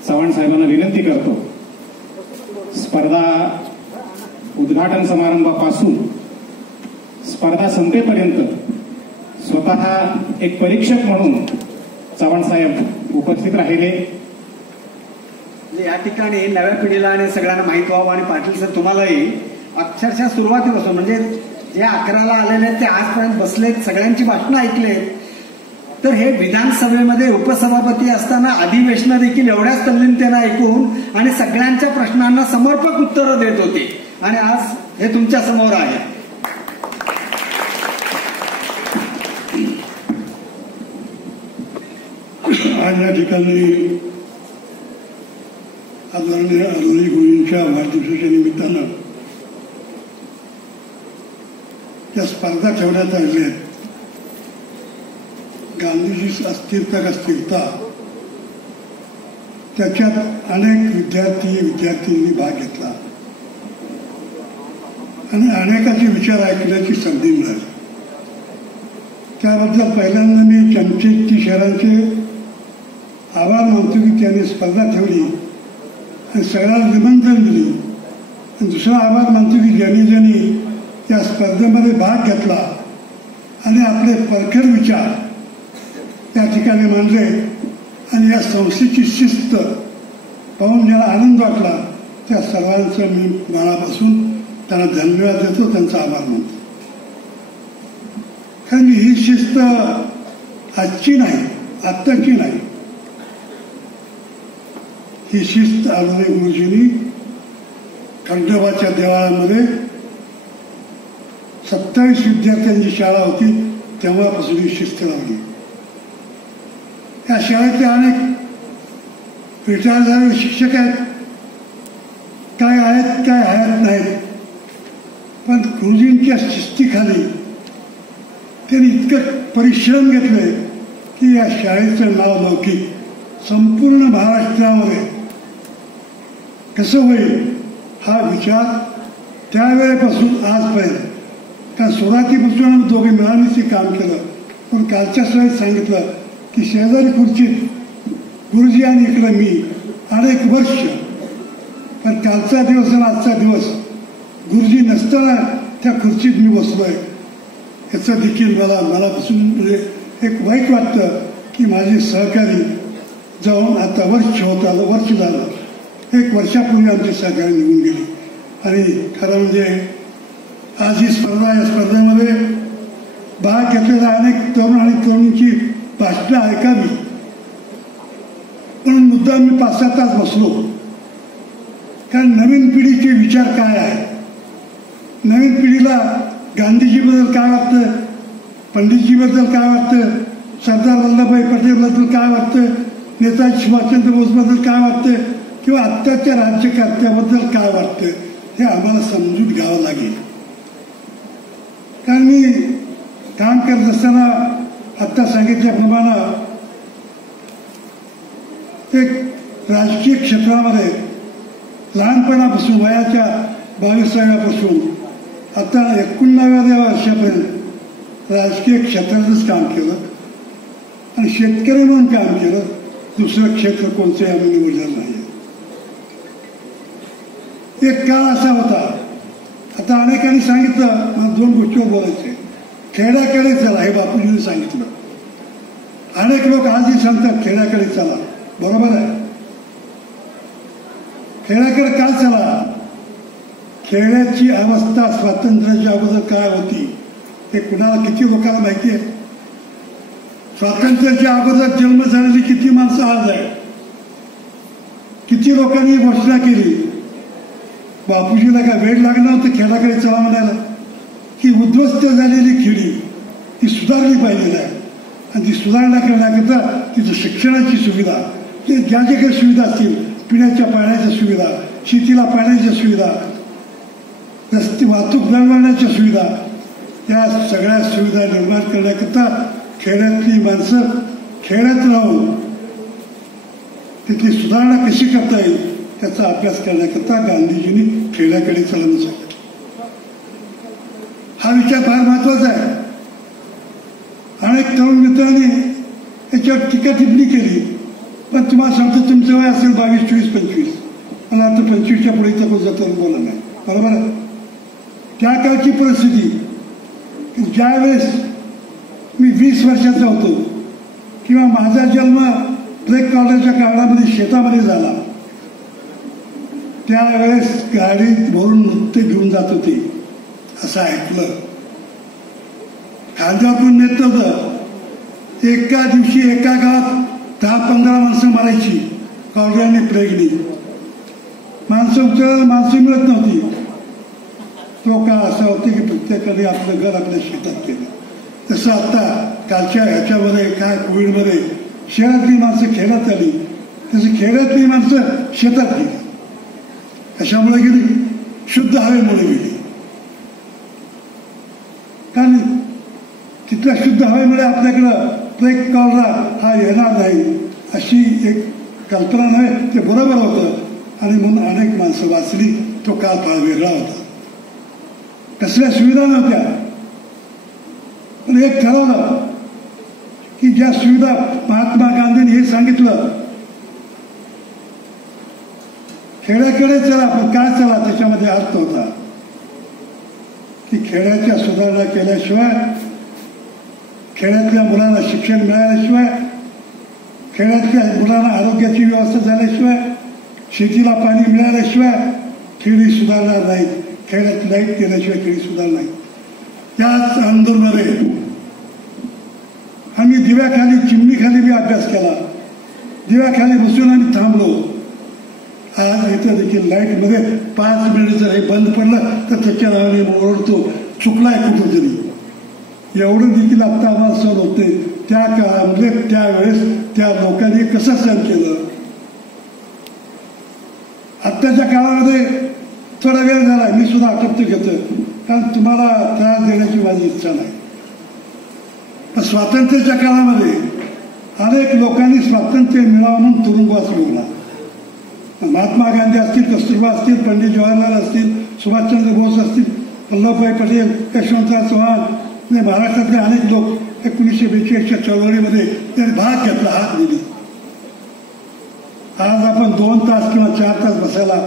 चव्हाण साहेबांना विनंती करतो, स्पर्धा उद्घाटन समारंभापासून स्पर्धा संपेपर्यंत स्वतः एक परीक्षक म्हणून चव्हाण साहेब उपस्थित राहिले. या ठिकाणी नव्या पिढीला आणि सगळ्यांना माहीत व्हावं आणि पाटील सर तुम्हालाही अक्षरशः सुरुवातीपासून म्हणजे जे 11ला आलेले ते आजपर्यंत बसलेत, सगळ्यांची भाषणं ऐकलेत. तर हे विधानसभेमध्ये उपसभापती असताना अधिवेशनं देखील एवढ्याच तल्लीनतेनं ऐकून आणि सगळ्यांच्या प्रश्नांना समर्पक उत्तरं देत होते आणि आज हे तुमच्या समोर आहे. आज या ठिकाणी आदरणीय अरुणी गुरुजींच्या वाढदिवसाच्या निमित्तानं त्या स्पर्धा ठेवण्यात आल्या आहेत. गांधीजी अस्थिरता का स्थिरता, त्याच्यात अनेक विद्यार्थ्यांनी भाग घेतला आणि अनेकाचे विचार ऐकण्याची संधी मिळाली. त्याबद्दल पहिल्यांदा मी चमचेटी शहरांचे आभार मानतो की त्यांनी स्पर्धा ठेवली आणि सगळ्यांना निमंत्रण दिली. आणि दुसरा आभार मानतो की ज्यांनी या स्पर्धेमध्ये भाग घेतला आणि आपले परखड विचार त्या ठिकाणी मांडले आणि या संस्थेची शिस्त पाहून ज्याला आनंद वाटला त्या सर्वांचं मी मनापासून त्यांना धन्यवाद देतो, त्यांचा आभार मानतो. कारण ही शिस्त आजची नाही, आत्ताची नाही. ही शिस्त अरुणी गुरुजींनी खंडोबाच्या देवळामध्ये 27 विद्यार्थ्यांची शाळा होती तेव्हापासून ही शिस्त लावली. या शाळेतले अनेक रिटायर झालेले शिक्षक आहेत, काय आहेत काय हयात नाहीत, पण गुरुजींच्या शिस्तीखाली त्यांनी इतकं परिश्रम घेतले की या शाळेचं नाव लौकिक संपूर्ण महाराष्ट्रामध्ये कसं होईल हा विचार त्यावेळेपासून आजपर्यंत, कारण सुरुवातीपासून दोघे मिळालीच काम केलं. पण कालच्या शाळेत सांगितलं की शेजारी खुर्चीत गुरुजी आणि इकडे मी अनेक वर्ष, पण कालचा दिवस आणि आजचा दिवस गुरुजी नसताना त्या खुर्चीत मी बसलोय. याचं देखील मनापासून म्हणजे एक वाईट वाटतं की माझे सहकारी जाऊन आता वर्ष होत आलं, वर्ष झालं. 1 वर्षापूर्वी आमची सहकारी निघून गेली. आणि खरं म्हणजे आज ही स्पर्धा, या स्पर्धेमध्ये भाग घेतलेल्या अनेक तरुण आणि तरुणींची भाषणं ऐकावी म्हणून मुद्दा मी 5-6 तास बसलो. कारण नवीन पिढीचे विचार काय आहेत, नवीन पिढीला गांधीजीबद्दल काय वाटतं, पंडितजीबद्दल काय वाटतं, सरदार वल्लभभाई पटेलबद्दल काय वाटतं, नेताजी सुभाषचंद्र बोसबद्दल काय वाटतं किंवा आत्ताच्या राज्यकर्त्याबद्दल काय वाटतं हे आम्हाला समजून घ्यावं लागेल. कारण मी काम करत असताना आत्ता सांगितल्याप्रमाणे एक राजकीय क्षेत्रामध्ये लहानपणापासून वयाच्या 22व्यापासून आता 19व्या वर्षापर्यंत राजकीय क्षेत्रातच काम केलं आणि शेतकरी म्हणून काम केलं. दुसरं क्षेत्र कोणतंही आम्ही निवडलेलं नाही. एक काळ असा होता, आता अनेकांनी सांगितलं, मला 2 गोष्टीवर बोलायचे. खेड्याकडे चला हे बापूजींनी सांगितलं. अनेक लोक आजही सांगतात खेड्याकडे चला, बरोबर आहे. खेड्याकडे का चला? खेड्याची अवस्था स्वातंत्र्याच्या अगोदर काय होती हे कुणाला, किती लोकांना माहिती आहे? स्वातंत्र्याच्या अगोदर जन्म झालेली किती माणसं आज आहे? किती लोकांनी घोषणा केली? बापूजीला काय वेळ लागणार होतं खेड्याकडे चला म्हणायला? ही उद्ध्वस्त झालेली खेडी ती सुधारली पाहिजे आहे आणि ती सुधारणा करण्याकरता तिथं शिक्षणाची सुविधा, ज्या ज्या काही सुविधा असतील पिण्याच्या पाण्याच्या सुविधा, शेतीला पाण्याच्या सुविधा, रस्ते वाहतूक दळणवळणाच्या सुविधा, या सगळ्या सुविधा निर्माण करण्याकरता खेड्यातली माणसं खेड्यात राहून तिथली सुधारणा कशी करता येईल त्याचा अभ्यास करण्याकरता गांधीजींनी खेड्याकडे चालवून सांगितलं. हा विचार फार महत्वाचा आहे. अनेक तरुण मित्रांनी याच्यावर टीका टिप्पणी केली, पण तुम्हाला सांगतो तुमचं वय असेल 22, 24, 25, मला आता 25च्या पुढे इथं कोण जातं बोला नाही, बरोबर आहे. त्या काळची परिस्थिती ज्यावेळेस मी 20 वर्षाचा होतो किंवा माझा जन्म ब्रेक कॉलरच्या काळामध्ये शेतामध्ये झाला, त्यावेळेस गाडीत भरून नृत्य घेऊन जात होते असं ऐकलं. खांद्यावरून नेत नव्हतं. एका दिवशी एका गावात 10-15 माणसं मारायची कॉलऱ्याने प्लेगनी. माणसं उचलायला माणसं मिळत नव्हती. तो काळ असा होता की प्रत्येकाने आपलं घर आपल्या शेतात केलं. तसं आता कालच्या ह्याच्यामध्ये काय कोविडमध्ये शहरातली माणसं खेड्यात आली, तसं खेड्यातली माणसं शेतात गेली. कशामुळे गेली? शुद्ध हवेमुळे गेली. कारण तिथल्या शुद्ध हवेमुळे आपल्याकडं ब्रेक कॉलरा हा येणार नाही अशी एक कल्पना नव्हे, ते बरोबर होतं आणि म्हणून अनेक माणसं वाचली. तो काळ फार वेगळा होता. कसल्या सुविधा नव्हत्या, पण एक ठरवलं की ज्या सुविधा महात्मा गांधींनी हे सांगितलं खेड्याकडे चला, पण काय चला त्याच्यामध्ये अर्थ होता की खेड्याच्या सुधारणा केल्याशिवाय, खेड्यातल्या मुलांना शिक्षण मिळाल्याशिवाय, खेड्यातल्या मुलांना आरोग्याची व्यवस्था झाल्याशिवाय, शेतीला पाणी मिळाल्याशिवाय खेडी सुधारणार नाही. खेड्यात लाईट केल्याशिवाय खेडी सुधारणार नाही. याच आंदोलनामध्ये आम्ही दिव्याखाली चिमणीखाली बी अभ्यास केला. दिव्याखाली बसून आम्ही थांबलो. आज इथं देखील लाईटमध्ये 5 मिनिट जर हे बंद पडलं तर त्याच्या नावाने ओरडतो चुकलाय कुठेतरी. एवढं देखील आत्ता आम्हाला सहन होते. त्या काळामध्ये त्यावेळेस त्या लोकांनी कसं सहन केलं. आत्ताच्या काळामध्ये थोडा वेळ झाला, मी सुद्धा आटप्त घेतोय, कारण तुम्हाला त्रास देण्याची माझी इच्छा नाही. पण स्वातंत्र्याच्या काळामध्ये अनेक लोकांनी स्वातंत्र्य मिळावं म्हणून तुरुंगवास मिळवला. महात्मा गांधी असतील, कस्तुरबा असतील, पंडित जवाहरलाल असतील, सुभाषचंद्र बोस असतील, वल्लभभाई पटेल, यशवंतराव चव्हाण, महाराष्ट्रातले अनेक लोक 1942च्या चळवळीमध्ये त्यांनी भाग घेतला, हात दिली. आज आपण 2 तास किंवा 4 तास बसायला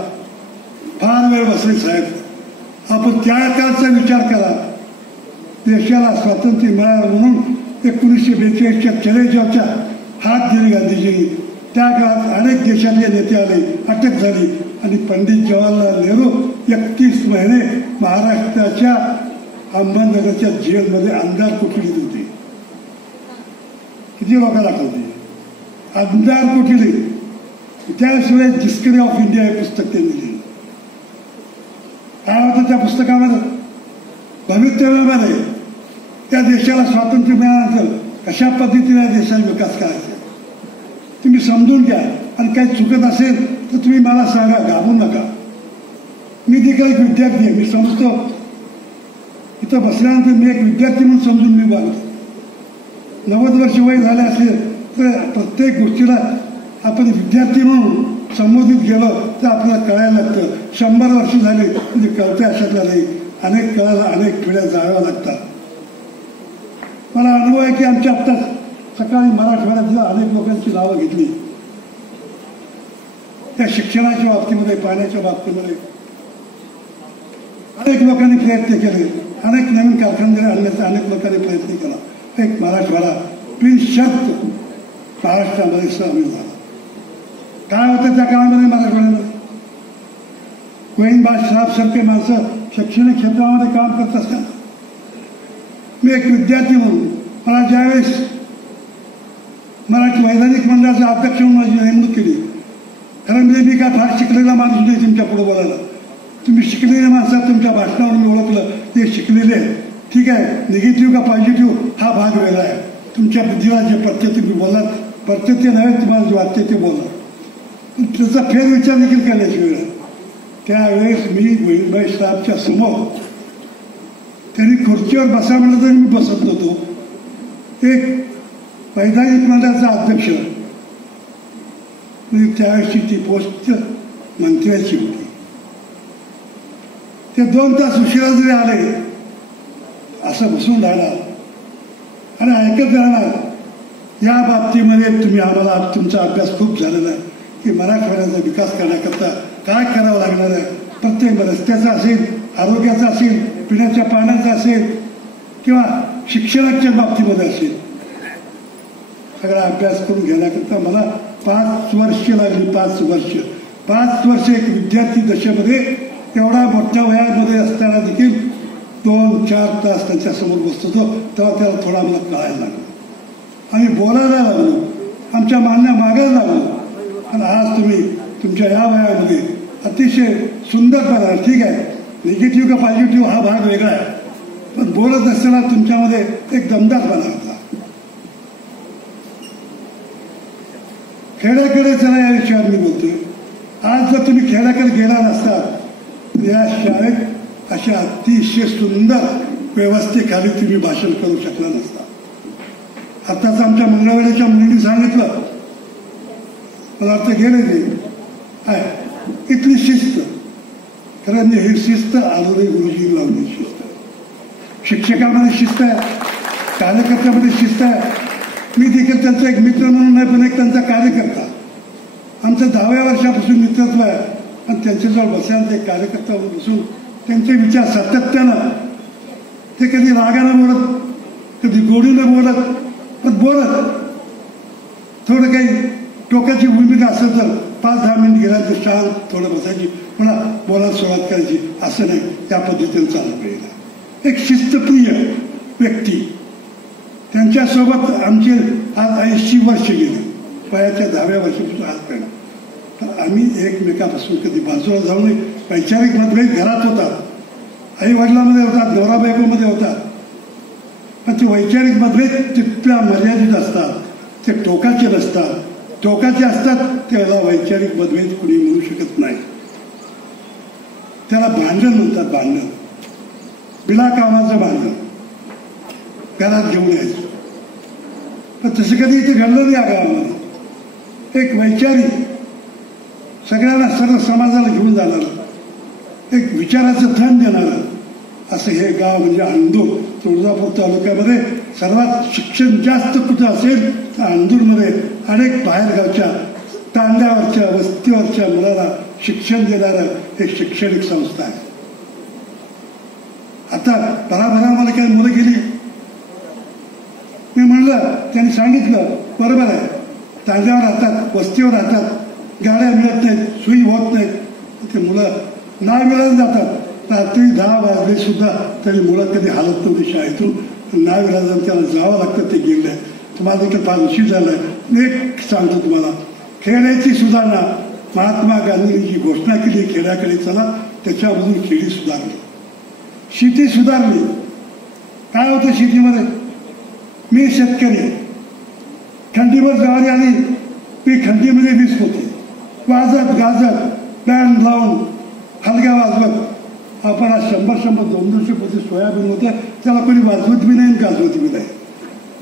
फार वेळ बसले साहेब. आपण त्या काळचा विचार करा. देशाला स्वातंत्र्य मिळालं म्हणून 1942च्या चलेजावच्या हात दिली गांधीजींनी. त्या काळात अनेक देशातले नेते आले, अटक झाली आणि पंडित जवाहरलाल नेहरू 31 महिने महाराष्ट्राच्या अहमदनगरच्या जेलमध्ये अंधार कोठडीत होते. किती लोक दाखवते अंधार कोठडी. त्याशिवाय डिस्कवरी ऑफ इंडिया हे पुस्तक त्यांनी लिहिलं. काय होतं त्या पुस्तकामध्ये? भवितव्यामध्ये त्या देशाला स्वातंत्र्य मिळाल्यानंतर कशा पद्धतीने या देशाचा विकास करायचा तुम्ही समजून घ्या. आणि काही चुकत असेल तर तुम्ही मला सांगा, घाबरू नका. मी देखील एक विद्यार्थी आहे. मी समजतो. इथं बसल्यानंतर मी एक विद्यार्थी म्हणून समजून मी वागतो. 90 वर्ष वय झाले असेल तर प्रत्येक गोष्टीला आपण विद्यार्थी म्हणून संबोधित गेलो तर आपल्याला कळायला लागतं. 100 वर्ष झाले म्हणजे कळते अशातला नाही. अनेक कळायला अनेक पिढ्या जाव्या लागतात. मला अनुभव आहे की आमच्या आत्ताच सकाळी मराठवाड्यातल्या अनेक लोकांची नावं घेतली. त्या शिक्षणाच्या बाबतीमध्ये, पाण्याच्या बाबतीमध्ये अनेक लोकांनी प्रयत्न केले. अनेक नवीन कारखानदारी आणण्याचा अनेक लोकांनी प्रयत्न केला. एक मराठवाडा बिनशर्त महाराष्ट्रामध्ये सामील झाला. काय होतं त्या काळामध्ये मराठवाड्यामध्ये? गोविंदबाद श्राफ सारखे माणसं शैक्षणिक क्षेत्रामध्ये काम करत असताना मी एक विद्यार्थी म्हणून मला ज्यावेळेस मराठी वैधानिक मंडळाचा अध्यक्ष म्हणून माझी नेमणूक केली. कारण मी काय फार शिकलेला माणूस नाही तुमच्या पुढे बोलायला. तुम्ही शिकलेले माणसात तुमच्या भाषणावर मी ओळखलं ते शिकलेले आहे. ठीक आहे, निगेटिव्ह का पॉझिटिव्ह हा भाग वेगळा आहे. तुमच्या बुद्धीला जे पद्धती तुम्ही बोललात, पद्धती नव्हे तुम्हाला जे वाटते ते बोला. त्याचा फेरविचार देखील करण्याची वेळ आहे. त्यावेळेस मी गोविंदभाई साहेबच्या समोर त्यांनी खुर्चीवर बसा म्हणलं तरी मी बसत नव्हतो. एक वैधानिक मंडळाचा अध्यक्ष म्हणजे त्यावेळेसची ती पोस्ट मंत्र्याची होती. ते 2 तास उशिरा जरी आले असं बसून राहणार आणि ऐकत राहणार. या बाबतीमध्ये तुम्ही आम्हाला तुमचा अभ्यास खूप झालेला आहे की मराठवाड्याचा विकास करण्याकरता काय करावं लागणार आहे. प्रत्येक रस्त्याचा असेल, आरोग्याचा असेल, पिण्याच्या पाण्याचा असेल किंवा शिक्षणाच्या बाबतीमध्ये असेल, सगळा अभ्यास करून घेण्याकरता मला 5 वर्ष लागली. 5 वर्ष एक विद्यार्थी दशेमध्ये एवढा मोठ्या वयामध्ये असताना देखील 2-4 तास त्यांच्यासमोर बसतो. तेव्हा त्याला थोडा मला कळायला लागलो. आम्ही बोलायला लागलो, आमच्या मागण्या मागायला लागलो. आणि आज तुम्ही तुमच्या या वयामध्ये अतिशय सुंदरपणा, ठीक आहे, निगेटिव्ह का पॉझिटिव्ह हा भाग वेगळा आहे, पण बोलत असताना तुमच्यामध्ये एक दमदारपणा होता. खेड्याकडे चला या विषयावर मी बोलतोय. आज जर तुम्ही खेड्याकडे गेला नसतात या शाळेत अशा अतिशय सुंदर व्यवस्थेखाली तुम्ही भाषण करू शकला नसता. आताच आमच्या मंगळवेळेच्या मुलींनी सांगितलं, मला वाटतं गेले ते आहे इथली शिस्त. खरं ही शिस्त आलोरे गुरुजी लावली शिस्त. शिक्षकांमध्ये शिस्त आहे, कार्यकर्त्यामध्ये शिस्त आहे. मी देखील त्यांचा एक मित्र म्हणून नाही, पण एक त्यांचा कार्यकर्ता. आमचं 10व्या वर्षापासून मित्रत्व आहे आणि त्यांच्याजवळ बसायला एक कार्यकर्ता बसून त्यांचे विचार सातत्यानं, ते कधी रागानं बोलत, कधी गोडीनं बोलत, पण बोलत. थोडं काही टोकाची भूमिका असेल तर 5-10 मिनिट गेल्यानंतर शांत थोडं बसायची, पुन्हा बोलायला सुरुवात करायची. असं नाही, त्या पद्धतीने चालू पाहिजे. एक शिस्तप्रिय व्यक्ती. त्यांच्यासोबत आमचे आज 80 वर्ष गेली, वयाच्या 10व्या वर्षापासून आजपर्यंत. तर आम्ही एकमेकापासून कधी बाजूला जाऊ नये. वैचारिक मतभेद घरात होतात, आई वडिलांमध्ये होतात, नवरा बायकोमध्ये होतात, पण ते वैचारिक मतभेद तितक्या मर्यादित असतात. ते टोकाचे नसतात. टोकाचे असतात त्याला वैचारिक मतभेद कुणी म्हणू शकत नाही. त्याला भांडण म्हणतात. भांडण, बिलाकामाचं भांडण घरात घेऊन यायचं. पण तसं कधी इथे घडलं नाही या गावामध्ये. एक वैचारिक, सगळ्यांना, सर्व समाजाला घेऊन जाणारं, एक विचाराचं धन देणारं असं हे गाव म्हणजे अंदूर. तुळजापूर तालुक्यामध्ये सर्वात शिक्षण जास्त कुठं असेल तर अंदूरमध्ये अनेक बाहेरगावच्या तांड्यावरच्या वस्तीवरच्या मुलाला शिक्षण देणारं एक शैक्षणिक संस्था आहे. आता भराभरा मला काही मुलं गेली, मी म्हणलं, त्यांनी सांगितलं बरोबर आहे, तांड्यावर राहतात, वस्तीवर राहतात, गाड्या मिळत नाहीत, सोयी होत नाहीत, ते मुलं नाही मिळत जातात. रात्री 10 वाजले सुद्धा तरी मुलं कधी हालत नव्हती शाळेतून. नाही मिळालं त्याला जावं लागतं. ते गेले. तुम्हाला देखील फार उशीर झालाय. एक सांगतो तुम्हाला, खेड्याची सुधारणा महात्मा गांधींनी जी घोषणा केली, खेड्याकडे चला, त्याच्यामधून खेडी सुधारली, शेती सुधारली. काय होतं शेतीमध्ये? मी शेतकरी, खंडीवर ज्वारी आली, पीक खंडीमध्ये वीस होते. वाजत गाजत बँड लावून हलग्या वाजवत आपण आज 100-200 पोती सोयाबीन होतं. त्याला कोणी वाजवत बी नाही, गाजवत बी नाही,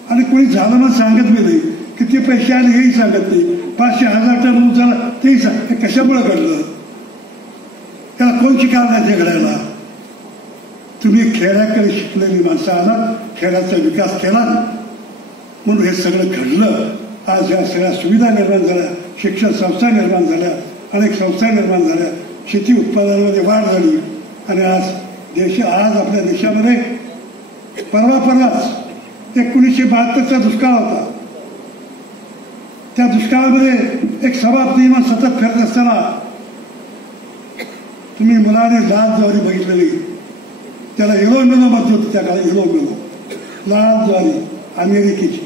आणि कोणी झालं म्हणून सांगत बी नाही. किती पैसे आले हेही सांगत नाही. 500-1000 टन ऊस झाला तेही सांग. हे कशामुळे घडलं? त्याला कोणची कारण आहे ते घडायला? तुम्ही खेड्याकडे शिकलेली माणसं आलात, खेड्याचा विकास केला म्हणून हे सगळं घडलं. आज ह्या सगळ्या सुविधा निर्माण झाल्या, शिक्षण संस्था निर्माण झाल्या, अनेक संस्था निर्माण झाल्या, शेती उत्पादनामध्ये वाढ झाली. आणि आज आपल्या देशामध्ये परवाच 1972चा दुष्काळ होता. त्या दुष्काळामध्ये एक सभापती म्हणून सतत फिरत असताना तुम्ही मुलाने लाल ज्वारी बघितलेली, त्याला इलोमेलो मध्ये होती त्या काळात. इलोमेलो लाल ज्वारी अमेरिकेची,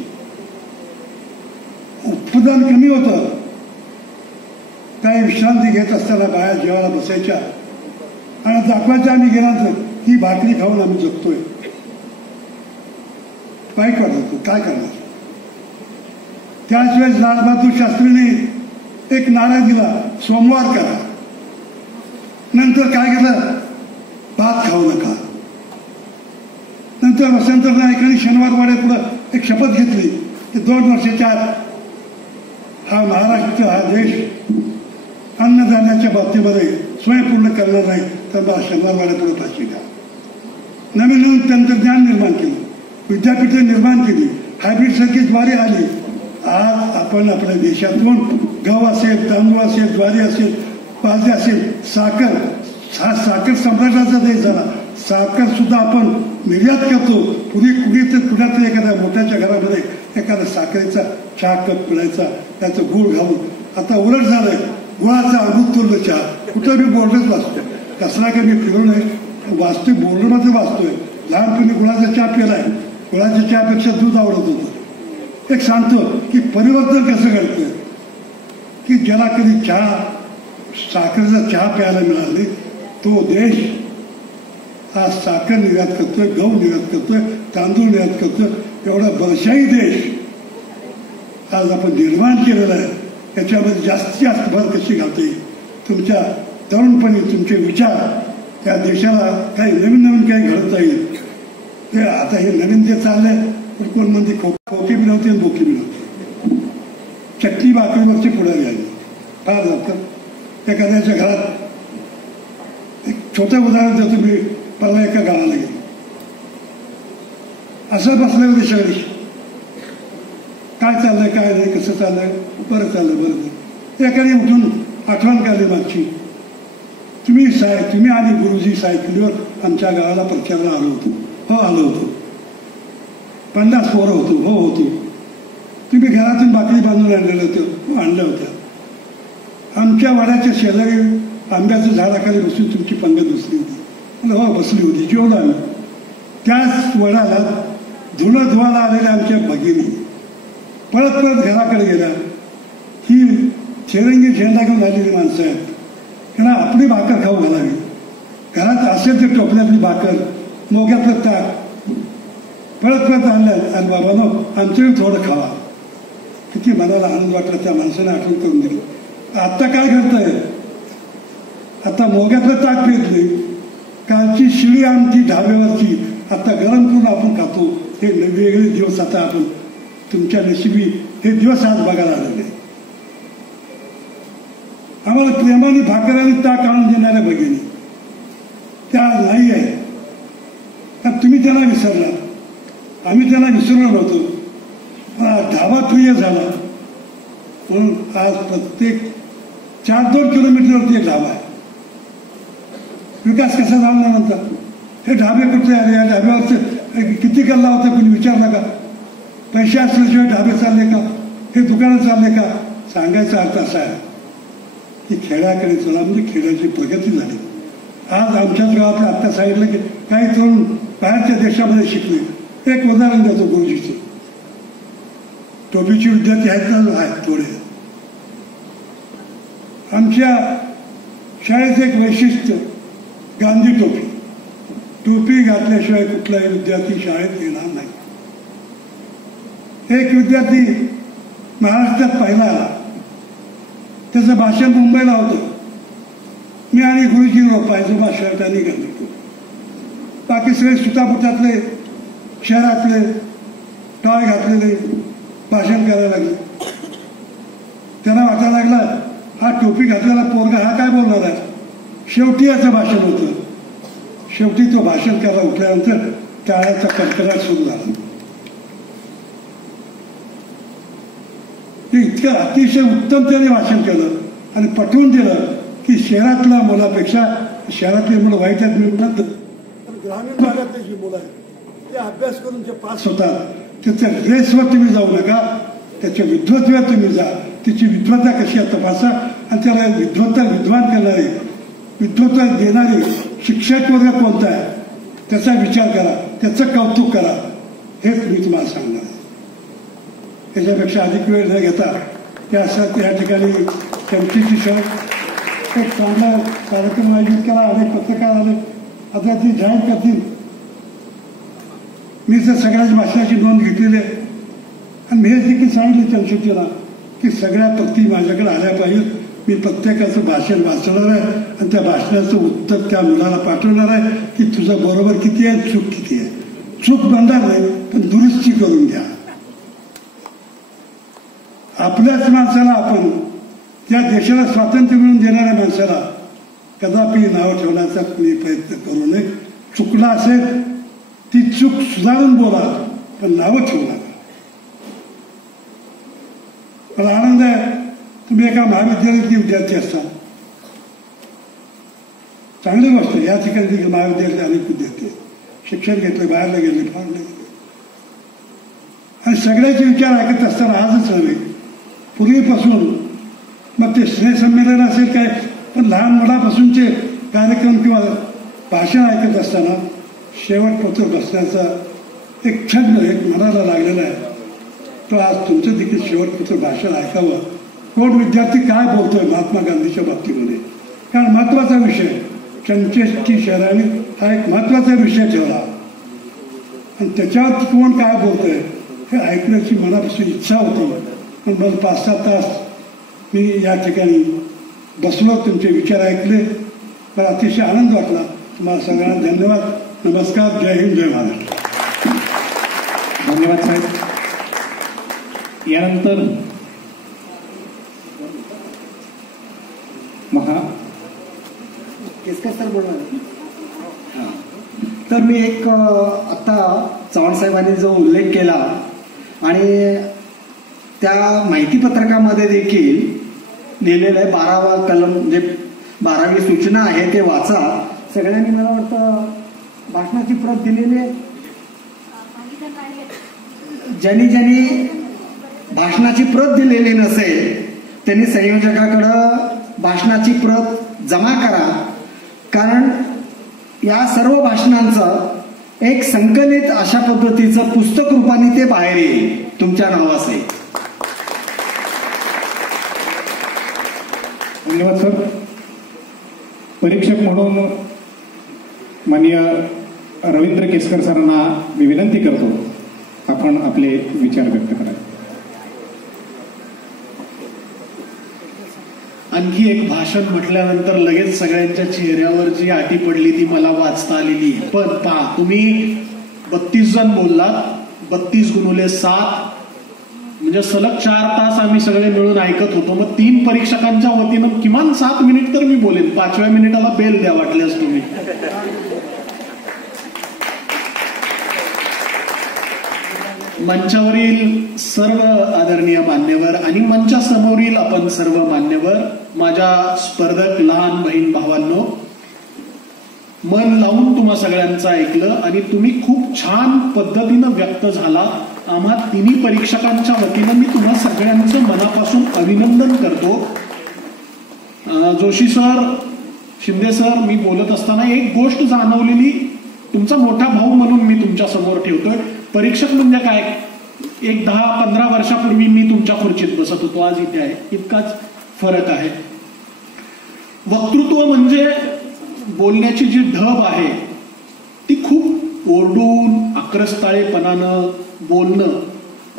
उत्पादन कमी होतं. काही विश्रांती घेत असताना बाहेर जेवायला बसायच्या आणि दाखवायच्या आम्ही गेल्यानंतर ही भाकरी खाऊन आम्ही जगतोय. काय करतो, काय करणार? त्याच वेळेस लालबहादूर शास्त्रींनी एक नारा दिला, सोमवार करा. नंतर काय केलं, भात खाऊ नका. नंतर वसंतराव नाईकांनी शनिवार वाड्यात पुढं एक शपथ घेतली की 2 वर्षाच्या आत हा महाराष्ट्र, हा देश अन्नधान्याच्या बाबतीमध्ये स्वयंपूर्ण करणार नाही, तर मला शनिवार वाड्यापुढे फाशी घ्या. नवीन नवीन तंत्रज्ञान निर्माण केलं, विद्यापीठे निर्माण केली, हायब्रिड सारखी ज्वारी आली. आज आपण आपल्या देशातून गहू असेल, तांदूळ असेल, ज्वारी असेल, बाजरी असेल, साखर, हा साखर सम्राटाचा देश झाला. साखर सुद्धा आपण निर्यात करतो. कुठे एखाद्या मोठ्याच्या घरामध्ये एखाद्या साखरेचा चहा कप पिळायचा, त्याचं गुळ घालून. आता उलट झालंय, गुळाचा अमृततुल्य चहा. कुठं मी बोर्डच वाचतोय, कसला काही मी फिरू नये, वाचतोय, बोर्डमध्ये वाचतोय. लहानपणी गुळाचा चहा पिलाय, गुळाच्या चहापेक्षा दूध आवडत होतं. एक सांगतो की परिवर्तन कसं घडतंय, की ज्याला कधी चहा, साखरेचा चहा प्यायला मिळाले, तो देश आज साखर निर्यात करतोय, गहू निर्यात करतोय, तांदूळ निर्यात करतोय. एवढा बलशाही देश आज आपण निर्माण केलेला आहे. याच्यामध्ये जास्तीत जास्त भर कशी घालता येईल. तुमच्या तरुणपणी तुमचे विचार त्या देशाला काही नवीन काही घडवता येईल. ते आता हे नवीन जे चाललंय, तर कोण म्हणते खोकी मिळवते आणि बोकी मिळवते. चटणी भाकरीवरची पुढारी आली फार जातात. एखाद्याच्या घरात एक छोटं उदाहरण देतो मी. परवा एका गावाला गेलो, असं बसलं होते शहरी, काय चाललंय काय नाही, कसं चाललंय, बरं चाललंय बरं नाही. एकाने उठून आठवण काढली मागची, तुम्ही आणि गुरुजी सायकलीवर आमच्या गावाला प्रचाराला आलो होतो. हो आलो होतो. 50 पोरं होतो. हो होतो. तुम्ही घरातून बाकरी बांधून आणलेलं होतं. हो आणलं होत्या. आमच्या वाड्याच्या शेजारी आंब्याच्या झाडाखाली बसून तुमची पंगत बसली होती. हो बसली होती. जेवढं आम्ही त्याच वडाला धुणं धुवायला आलेल्या आमच्या भगिनी परत घराकडे गेल्या. ही चेरंगी झेंडा घेऊन आलेली माणसं आहेत, त्यांना आपली भाकर खाऊ घालावी. घरात असेल तर टोपल्यातली भाकर, मोग्यातलं ताक परत आणलं आणि बाबांनो आमचंही थोडं खावा. किती मनाला आनंद वाटला. त्या माणसाने आठवण करून दिली. आत्ता काय घडतंय, आता मोग्यातलं ताक पेरले, कालची शिळी आमची ढाब्यावरची आता गरम करून आपण खातो. हे वेगळे दिवस आता आपण तुमच्या नशिबी हे दिवस आज बघायला आलेले. आम्हाला प्रेमाने भाकर आणि ताक आणून देणाऱ्या भगिनी त्या नाही आहे. तुम्ही त्यांना विसरला, आम्ही त्यांना विसरलो नव्हतो. ढाबा प्रिय झाला म्हणून आज प्रत्येक 4-2 किलोमीटरवरती एक ढाबा आहे. विकास कसा झाला नंतर हे ढाबे कुठे आले, या ढाब्यावरचे किती कल्ला होता कोणी विचारला का? पैसे असल्याशिवाय ढाबे चालले का? हे दुकानं चालले का? सांगायचा अर्थ असा आहे की खेड्याकडे चला म्हणजे खेड्याची प्रगती झाली. आज आमच्याच गावातल्या आत्ता सांगितलं की काही तरुण बाहेरच्या देशामध्ये शिकले. एक उदाहरण देतो गुरुजीचं. टोपीची विद्यार्थी आहेत ना, आहेत थोडे. आमच्या शाळेचं एक वैशिष्ट्य गांधी टोपी. टोपी घातल्याशिवाय कुठलाही विद्यार्थी शाळेत येणार नाही. एक विद्यार्थी महाराष्ट्रात पहिला आला, त्याचं भाषण मुंबईला होतं. मी आणि गुरुजी पायजोबा शर्ट आणि गांधी टोपी. बाकी सगळे सुतापुटातले शहरातले टाय घातलेले भाषण करायला लागले. त्यांना वाटायला लागला हा टोपी घातलेला पोरगा हा काय बोलणार आहे. शेवटी याचं भाषण होतं. शेवटी तो भाषण करायला उठल्यानंतर टाळ्याचा कडकडाट सुरू झाला. इतकं अतिशय उत्तम त्याने भाषण केलं आणि पटवून दिलं की शहरातल्या मुलापेक्षा शहरातली मुलं वाईट आहेत. मी म्हणत ग्रामीण भागातली जी मुलं आहेत ते अभ्यास करून जे पास होतात त्याच्या रेसवर तुम्ही जाऊ नका, त्याच्या विद्वत्तेवर तुम्ही जा. तिची विद्वत्ता कशी आहे तपासा आणि त्याला विद्वान करणारे, विद्वत्ता देणारे शिक्षक वर्ग कोणता आहे त्याचा विचार करा, त्याचं कौतुक करा. हेच मी तुम्हाला सांगणार. त्याच्यापेक्षा अधिक वेळ न घेता त्या ठिकाणी त्यांची शहर एक चांगला कार्यक्रम आयोजित केला. अनेक पत्रकार आले. आता ती जाहीर करतील. मी तर सगळ्याच भाषणाची नोंद घेतलेली आहे आणि मी हे देखील सांगितले चंद्रशेट्टीला की सगळ्या पत्ती माझ्याकडे आल्या पाहिजेत. मी प्रत्येकाचं भाषण वाचणार आहे आणि त्या भाषणाचं उत्तर त्या मुलाला पाठवणार आहे की तुझं बरोबर किती आहे, चूक किती आहे. चूक बनणार नाही, पण दुरुस्ती करून घ्या. आपल्याच माणसाला आपण, त्या देशाला स्वातंत्र्य मिळवून देणाऱ्या माणसाला कदापि नाव ठेवण्याचा कुणी प्रयत्न करू नये. चुकला असेल ती चूक सुधारून बोला, पण नावं ठेवू नका. मला आनंद आहे तुम्ही एका महाविद्यालयातले विद्यार्थी असता. चांगली गोष्ट. या ठिकाणी महाविद्यालयातले अनेक विद्यार्थी शिक्षण घेतले, बाहेरला गेले, फार गेले आणि सगळ्याचे विचार ऐकत असताना आजच नव्हे, पूर्वीपासून मग ते स्नेहसंमेलन असेल काय, पण लहान मुलापासूनचे कार्यक्रम किंवा भाषण ऐकत असताना शेवटपत्र बसण्याचा एक छंद एक मनाला लागलेला आहे. तो आज तुमचं देखील शेवटपत्र भाषण ऐकावं. कोण विद्यार्थी काय बोलतोय महात्मा गांधीच्या बाबतीमध्ये, कारण महत्वाचा विषय चंचेष्टी शहराने हा एक महत्वाचा विषय ठेवला आणि त्याच्यावर कोण काय बोलतोय हे ऐकण्याची मनापासून इच्छा होती. पण मला 5-7 तास मी या ठिकाणी बसलो, तुमचे विचार ऐकले, मला अतिशय आनंद वाटला. तुम्हाला सगळ्यांना धन्यवाद. नमस्कार. जय हिंद, जय महाराष्ट्र. धन्यवाद साहेब. यानंतर केसकर सर बोलणार. तर मी एक आता चव्हाण साहेबांनी जो उल्लेख केला आणि त्या माहितीपत्रकामध्ये देखील लिहिलेलं आहे 12वा कलम, म्हणजे 12वी सूचना आहे ते वाचा. सगळ्यांनी मला वाटतं भाषणाची प्रत दिलेली आहे. ज्यांनी भाषणाची प्रत दिलेली नसेल त्यांनी संयोजकाकडं भाषणाची प्रत जमा करा, कारण या सर्व भाषणांचं एक संकलित अशा पद्धतीचं पुस्तक रूपाने ते बाहेर येईल तुमच्या नावाचे. धन्यवाद सर. परीक्षक म्हणून माननीय रवींद्र केसकर सरांना मी विनंती करतो, आपण आपले विचार व्यक्त करा. आणखी एक भाषण म्हटल्यानंतर लगेच सगळ्यांच्या चेहऱ्यावर जी आटी पडली ती मला वाचता आलेली. पण पहा, तुम्ही 32 जण बोललात, 32 गुणुले 7 म्हणजे सलग 4 तास आम्ही सगळे मिळून ऐकत होतो. मग 3 परीक्षकांच्या वतीनं किमान 7 मिनिट तर मी बोलेन. 5व्या मिनिटाला बेल द्या वाटल्यास तुम्ही. मंचावरील सर्व आदरणीय मान्यवर आणि मंचासमोरील आपण सर्व मान्यवर, माझ्या स्पर्धक लहान बहीण भावांनो, मन लावून तुम्हा सगळ्यांचं ऐकलं आणि तुम्ही खूप छान पद्धतीनं व्यक्त झालात. आम्हा तिन्ही परीक्षकांच्या वतीनं मी तुम्हा सगळ्यांचं मनापासून अभिनंदन करतो. जोशी सर, शिंदे सर, मी बोलत असताना एक गोष्ट जाणवलेली, तुमचा मोठा भाऊ म्हणून मी तुमच्या समोर ठेवतोय. परीक्षक म्हणजे काय, एक 10-15 वर्षापूर्वी मी तुमच्या खुर्चीत बसत होतो, आज इथे आहे, इतकाच फरक आहे. वक्तृत्व म्हणजे बोलण्याची जी ढब आहे ती खूप ओरडून आक्रस्ताळेपणानं बोलणं,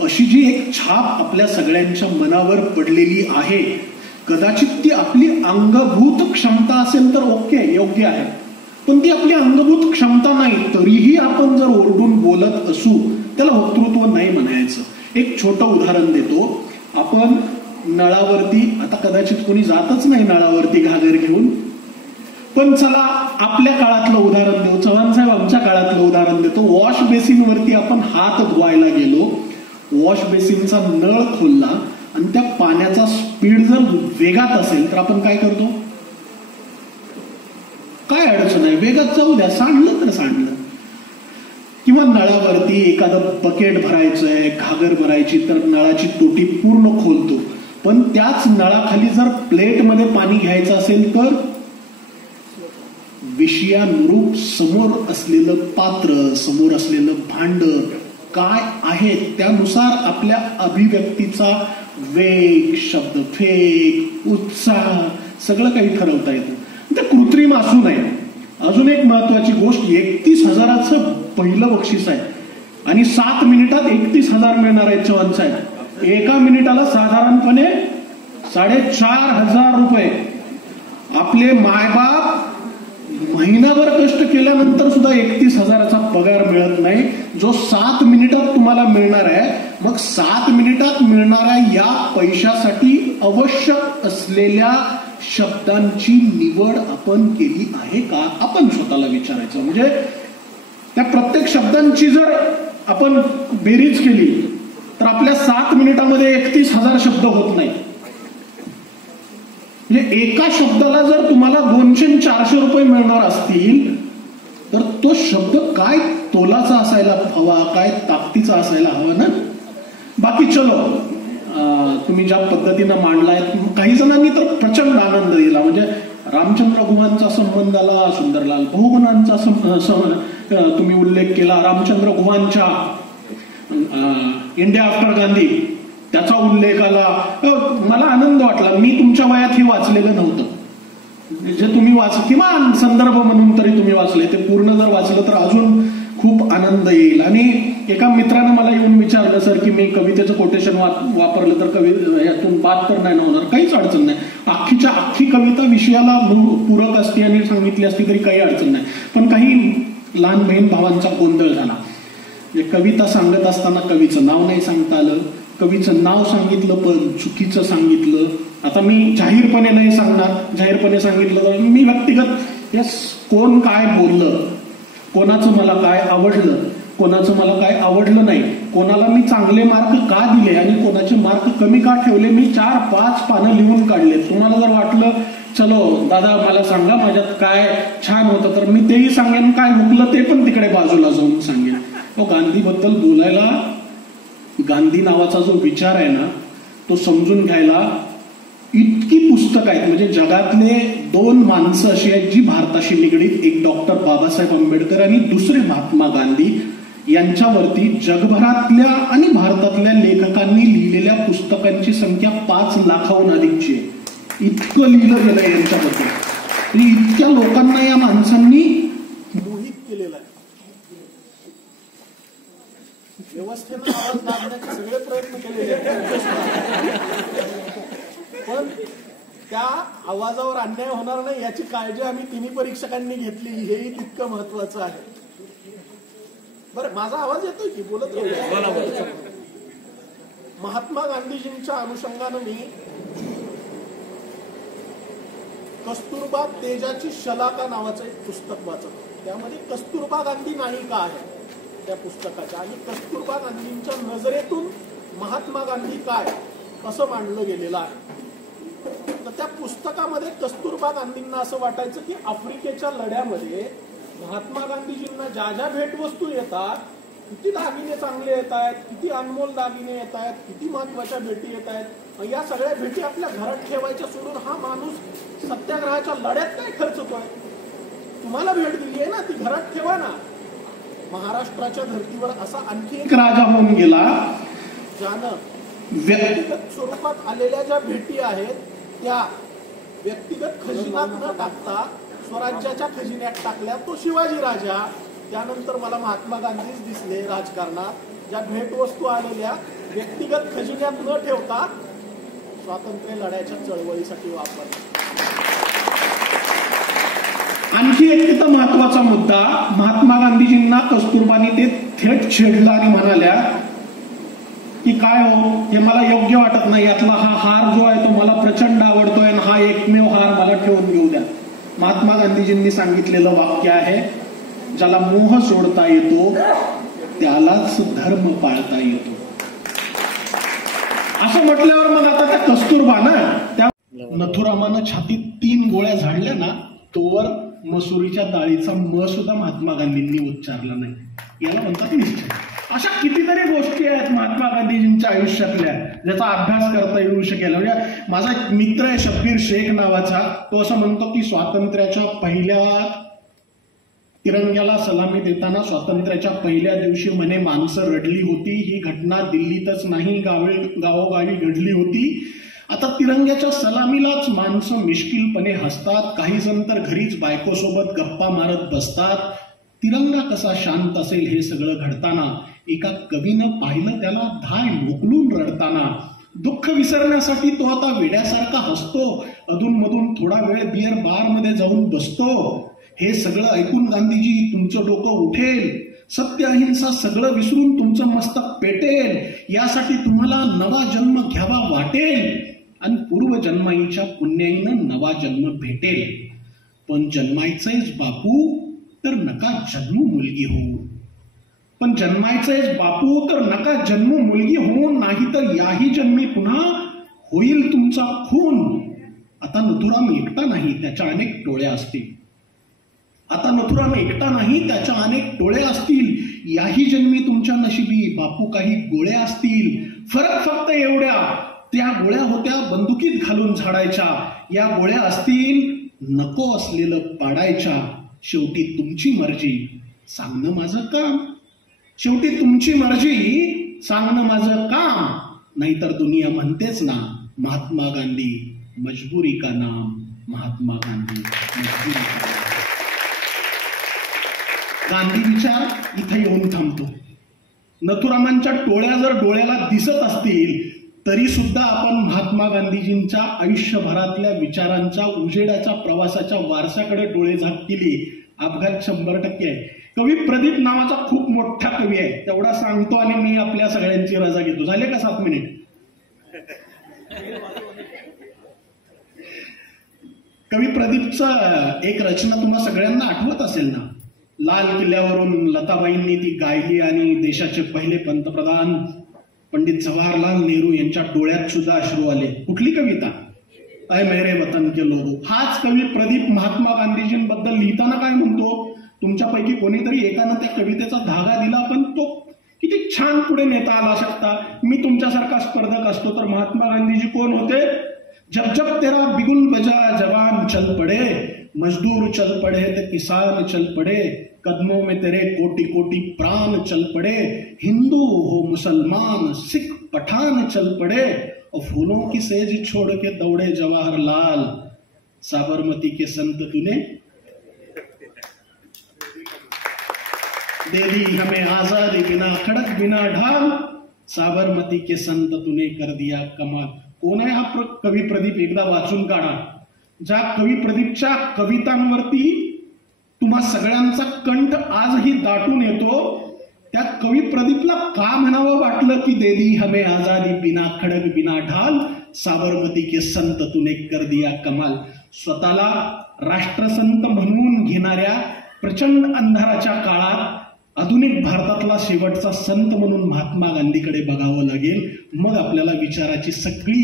अशी जी एक छाप आपल्या सगळ्यांच्या मनावर पडलेली आहे, कदाचित ती आपली अंगभूत क्षमता असेल तर ओके, योग्य आहे, पण ती आपली अंगभूत क्षमता नाही. तरीही आपण जर ओरडून बोलत असू त्याला वक्तृत्व नाही म्हणायचं. एक छोटं उदाहरण देतो. आपण नळावरती, आता कदाचित कोणी जातच नाही नळावरती घागर घेऊन, पण चला आपल्या काळातलं उदाहरण देऊ. चव्हाण साहेब आमच्या काळातलं उदाहरण देतो. वॉश बेसिनवरती आपण हात धुवायला गेलो, वॉश बेसिनचा नळ खोलला आणि त्या पाण्याचा स्पीड जर वेगात असेल तर आपण काय करतो? काय अडचण आहे, वेगात जाऊ द्या, सांडलं तर सांडलं. किंवा नळावरती एखादं बकेट भरायचंय, घागर भरायची, तर नळाची तोटी पूर्ण खोलतो, पण त्याच नळाखाली जर प्लेटमध्ये पाणी घ्यायचं असेल तर विषयानुरूप समोर असलेलं पात्र, समोर असलेलं भांड काय आहे त्यानुसार आपल्या अभिव्यक्तीचा वेग, शब्दफेक, उत्साह सगळं काही ठरवता येतं. ते कृत्रिम असू नये. अजून एक महत्वाची गोष्ट, 31,000चं पहिलं बक्षीस आहे आणि 7 मिनिटात 31,000 मिळणार आहेत चव्हाण साहेब. एका मिनिटाला साधारणपणे 4,500 रुपये. आपले मायबाप महिनाभर कष्ट केल्यानंतर सुद्धा 31,000चा पगार मिळत नाही, जो 7 मिनिटात तुम्हाला मिळणार आहे. मग 7 मिनिटात मिळणाऱ्या या पैशासाठी आवश्यक असलेल्या शब्दांची निवड आपण केली आहे का, आपण स्वतःला विचारायचं. म्हणजे त्या प्रत्येक शब्दांची जर आपण बेरीज केली तर आपल्या 7 मिनिटामध्ये 31,000 शब्द होत नाही. म्हणजे एका शब्दाला जर तुम्हाला 200-400 रुपये मिळणार असतील तर तो शब्द काय तोलाचा असायला हवा, काय ताकदीचा असायला हवा ना. बाकी चलो, तुम्ही ज्या पद्धतीनं मांडलाय, काही जणांनी तर प्रचंड आनंद दिला. म्हणजे रामचंद्र गुहांचा संबंध आला, सुंदरलाल बहुगुणांचा तुम्ही उल्लेख केला, रामचंद्र गुहांच्या इंडिया आफ्टर गांधी त्याचा उल्लेख आला. मला आनंद वाटला. मी तुमच्या वयात हे वाचलेलं नव्हतं. जे तुम्ही किमान संदर्भ म्हणून तरी तुम्ही वाचले, ते पूर्ण जर वाचलं तर अजून खूप आनंद येईल. आणि एका मित्रानं मला येऊन विचारलं, सर की मी कवितेचं कोटेशन वापरलं तर यातून बाद तर नाही होणार. काहीच अडचण नाही. अख्खीच्या अख्खी कविता विषयाला पूरक असते आणि सांगितली असती तरी काही अडचण नाही. पण काही लहान बहीण भावांचा गोंधळ झाला. कविता सांगत असताना कवीचं नाव नाही सांगता आलं, कवीचं नाव सांगितलं पण चुकीचं सांगितलं. आता मी जाहीरपणे नाही सांगणार, जाहीरपणे सांगितलं तर मी व्यक्तिगत कोण काय बोललं, कोणाचं मला काय आवडलं, कोणाचं मला काय आवडलं नाही, कोणाला मी चांगले मार्क का दिले आणि कोणाचे मार्क कमी का ठेवले, मी 4-5 पानं लिहून काढले. तुम्हाला जर वाटलं चलो दादा मला सांगा माझ्यात काय छान होतं तर मी तेही सांगेन, काय हुकलं ते पण तिकडे बाजूला जाऊन सांगेन. गांधीबद्दल बोलायला, गांधी नावाचा जो विचार आहे ना तो समजून घ्यायला इतकी पुस्तकं आहेत. म्हणजे जगातले 2 माणसं अशी आहेत जी भारताशी निगडीत, एक डॉक्टर बाबासाहेब आंबेडकर आणि दुसरे महात्मा गांधी. यांच्यावरती जगभरातल्या आणि भारतातल्या लेखकांनी लिहिलेल्या पुस्तकांची संख्या 5 लाखाहून अधिकची आहे. इतकं लिहिलं गेलंय यांच्याबद्दल. इतक्या लोकांना या माणसांनी मोहित केलेलं आहे. व्यवस्थेनं आवाज दाबण्याचे सगळे प्रयत्न केलेले आहेत, पण त्या आवाजावर अन्याय होणार नाही याची काळजी आम्ही तिन्ही परीक्षकांनी घेतली, हेही तितकं महत्वाचं आहे. बरं, माझा आवाज येतोय की बोलत राहू. महात्मा गांधीजींच्या अनुषंगानं मी कस्तुरबा तेजाची शलाका नावाचं एक पुस्तक वाचलं. त्यामध्ये कस्तुरबा गांधी नायिका आहे त्या पुस्तकाच्या, आणि कस्तुरबा गांधींच्या नजरेतून महात्मा गांधी काय असं मांडलं गेलेलं आहे. तर त्या पुस्तकामध्ये कस्तुरबा गांधींना असं वाटायचं की आफ्रिकेच्या लढ्यामध्ये महात्मा गांधीजींना ज्या ज्या भेटवस्तू येतात, किती दागिने चांगले येत आहेत, किती अनमोल दागिने येत आहेत, किती महत्वाच्या भेटी येत आहेत, या सगळ्या भेटी आपल्या घरात ठेवायच्या सोडून हा माणूस सत्याग्रहाच्या लढ्यात काय खर्चतोय. तुम्हाला भेट दिली आहे ना, ती घरात ठेवा ना. महाराष्ट्राच्या धर्तीवर असा आणखी एक राजा होऊन गेला ज्यानं व्यक्तिगत स्वरूपात आलेल्या ज्या भेटी आहेत त्या व्यक्तिगत खजिन्यात न टाकता स्वराज्याच्या खजिन्यात टाकल्या. तो शिवाजी राजा. त्यानंतर मला महात्मा गांधीच दिसले राजकारणात, ज्या भेटवस्तू आलेल्या व्यक्तिगत खजिन्यात न ठेवता स्वातंत्र्य लढ्याच्या चळवळीसाठी वापरल्या. आणखी एक तिथं महत्वाचा मुद्दा, महात्मा गांधीजींना कस्तुरबानी ते थेट छेडला आणि म्हणाल्या की काय हो, हे मला योग्य वाटत नाही, यातला हा हार जो आहे तो मला प्रचंड आवडतोय आणि हा एकमेव हार मला ठेवून घेऊ द्या. महात्मा गांधीजींनी सांगितलेलं वाक्य आहे, ज्याला मोह सोडता येतो त्यालाच धर्म पाळता येतो. असं म्हटल्यावर मग आता त्या कस्तुरबा ना, त्या नथुरामानं छातीत 3 गोळ्या झाडल्या ना, तोवर मसुरीच्या डाळीचा म सुद्धा महात्मा गांधींनी उच्चारला नाही. याला म्हणतात निश्चय. अशा कितीतरी गोष्टी आहेत महात्मा गांधीजींच्या आयुष्यातल्या ज्याचा अभ्यास करता येऊ शकेल. म्हणजे माझा एक मित्र आहे शब्बीर शेख नावाचा, तो असं म्हणतो की स्वातंत्र्याच्या पहिल्या तिरंग्याला सलामी देताना स्वातंत्र्याच्या पहिल्या दिवशी म्हणे माणसं रडली होती. ही घटना दिल्लीतच नाही गावोगावी घडली होती. आता तिरंग्याच्या सलामीलाच माणसं मिश्किलपणे हसतात. काही जण तर घरीच बायकोसोबत गप्पा मारत बसतात. तिरंगा कसा शांत असेल हे सगळं घडताना एका कवीनं पाहिलं त्याला धाय मोकलून रडताना. दुःख विसरण्यासाठी तो आता वेड्यासारखा हसतो, अधूनमधून थोडा वेळ बिअर बारमध्ये जाऊन बसतो. हे सगळं ऐकून गांधीजी तुमचं डोकं उठेल, सत्य अहिंसा सगळं विसरून तुमचं मस्तक पेटेल, यासाठी तुम्हाला नवा जन्म घ्यावा वाटेल आणि पूर्वजन्माईच्या पुण्याईनं नवा जन्म भेटेल. पण जन्मायचंयच बापू तर नका जन्मू मुलगी होऊ. पण जन्मायचंयच बापू तर नका जन्मू मुलगी होऊन, नाही तर याही जन्मी पुन्हा होईल तुमचा खून. आता नथुराम एकटा नाही, त्याच्या अनेक टोळ्या असतील. आता नथुराम एकटा नाही, त्याच्या अनेक टोळ्या असतील. याही जन्मी तुमच्या नशिबी बापू काही गोळ्या असतील. फरक फक्त एवढ्या, त्या गोळ्या होत्या बंदुकीत घालून झाडायच्या, या गोळ्या असतील नको असलेलं पाडायच्या. शेवटी तुमची मर्जी सांगणं माझं काम, शेवटी तुमची मर्जी सांगणं माझं काम. नाहीतर दुनिया म्हणतेच ना, महात्मा गांधी मजबुरी का नाम, महात्मा गांधी मजबुरी का नाम. गांधी विचार इथे येऊन थांबतो. नथुरामांच्या टोळ्या जर डोळ्याला दिसत असतील तरी सुद्धा आपण महात्मा गांधीजींच्या आयुष्यभरातल्या विचारांच्या उजेडाच्या प्रवासाच्या वारशाकडे डोळे झाक केली. अपघात 100% आहे. कवी प्रदीप नावाचा खूप मोठा कवी आहे, तेवढा सांगतो आणि मी आपल्या सगळ्यांची रजा घेतो. झाले का 7 मिनिट? कवी प्रदीपचं एक रचना तुम्हाला सगळ्यांना आठवत असेल ना. लाल किल्ल्यावरून लताबाईंनी ती गायली आणि देशाचे पहिले पंतप्रधान पंडित जवाहरलाल नेहरू यांच्या डोळ्यात सुद्धा अश्रू आले. कुठली कविता? अय मेरे वतन के लोगो. हाच कवी प्रदीप महात्मा गांधीजींबद्दल लिहिताना काय म्हणतो? तुमच्यापैकी कोणीतरी एकानं त्या कवितेचा धागा दिला, पण तो किती छान पुढे नेता आला शकता. मी तुमच्यासारखा स्पर्धक असतो तर महात्मा गांधीजी कोण होते? जब जब तेरा बिगुल बजा जवान चल पड़े, मजदूर चल पड़े तो किसान चल पड़े, कदमों में तेरे कोटि कोटि प्राण चल पड़े, हिंदू हो मुसलमान सिख पठान चल पड़े, और फूलों की सेज छोड़ के दौड़े जवाहरलाल, साबरमती के संत तूने दे दी हमें आजादी बिना खड़क बिना ढाल, साबरमती के संत तूने कर दिया कमाल. कोण आहे हा कवी प्रदीप? एकदा वाचून काढा. ज्या कवी प्रदीपच्या कवितांवरती तुम्हा सगळ्यांचा कंठ आजही दाटून येतो, त्या कवी प्रदीपला का म्हणावं वाटलं की दे दी हमें आजादी बिना खडक बिना ढाल, साबरमती के संत तूने कर दिया कमाल. स्वतःला राष्ट्रसंत म्हणून घेणाऱ्या प्रचंड अंधाराच्या काळात आधुनिक भारतातला शेवटचा संत म्हणून महात्मा गांधीकडे बघावं लागेल. मग आपल्याला विचाराची सगळी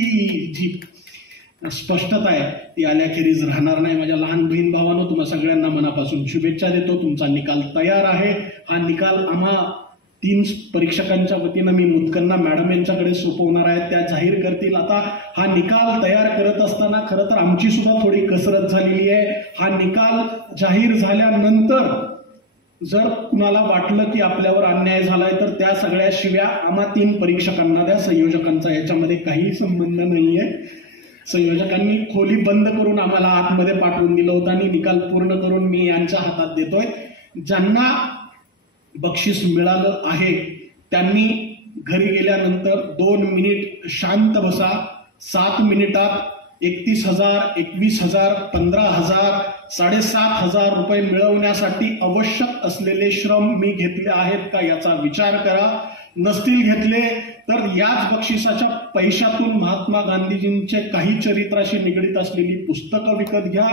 जी स्पष्टता आहे ती आल्याखेरीज राहणार नाही. माझ्या लहान बहीण भावांनो, तुम्हा सगळ्यांना मनापासून शुभेच्छा देतो. तुमचा निकाल तयार आहे. हा निकाल आम्हा 3 परीक्षकांच्या वतीनं मी मुतकन्ना मॅडम यांच्याकडे सोपवणार आहे, त्या जाहीर करतील. आता हा निकाल तयार करत असताना खरं तर आमची सुद्धा थोडी कसरत झालेली आहे. हा निकाल जाहीर झाल्यानंतर जर कुणाला वाटलं की आपल्यावर अन्याय झालाय तर त्या सगळ्या शिव्या आम्हा 3 परीक्षकांना द्या. संयोजकांचा याच्यामध्ये काही संबंध नाहीये. संयोजकांनी खोली बंद करून आम्हाला आतमध्ये पाठवून दिलं होतं आणि निकाल पूर्ण करून मी यांच्या हातात देतोय. ज्यांना बक्षीस मिळालं आहे त्यांनी घरी गेल्यानंतर 2 मिनिट शांत बसा. 7 मिनिटात 31,000, 21,000, 15,000, 7,500 रुपये मिळवण्यासाठी आवश्यक असलेले श्रम मी घेतले आहेत का याचा विचार करा. नसतील घेतले तर याच बक्षिसाच्या पैशातून महात्मा गांधीजींचे काही चरित्राशी निगडीत असलेली पुस्तकं विकत घ्या.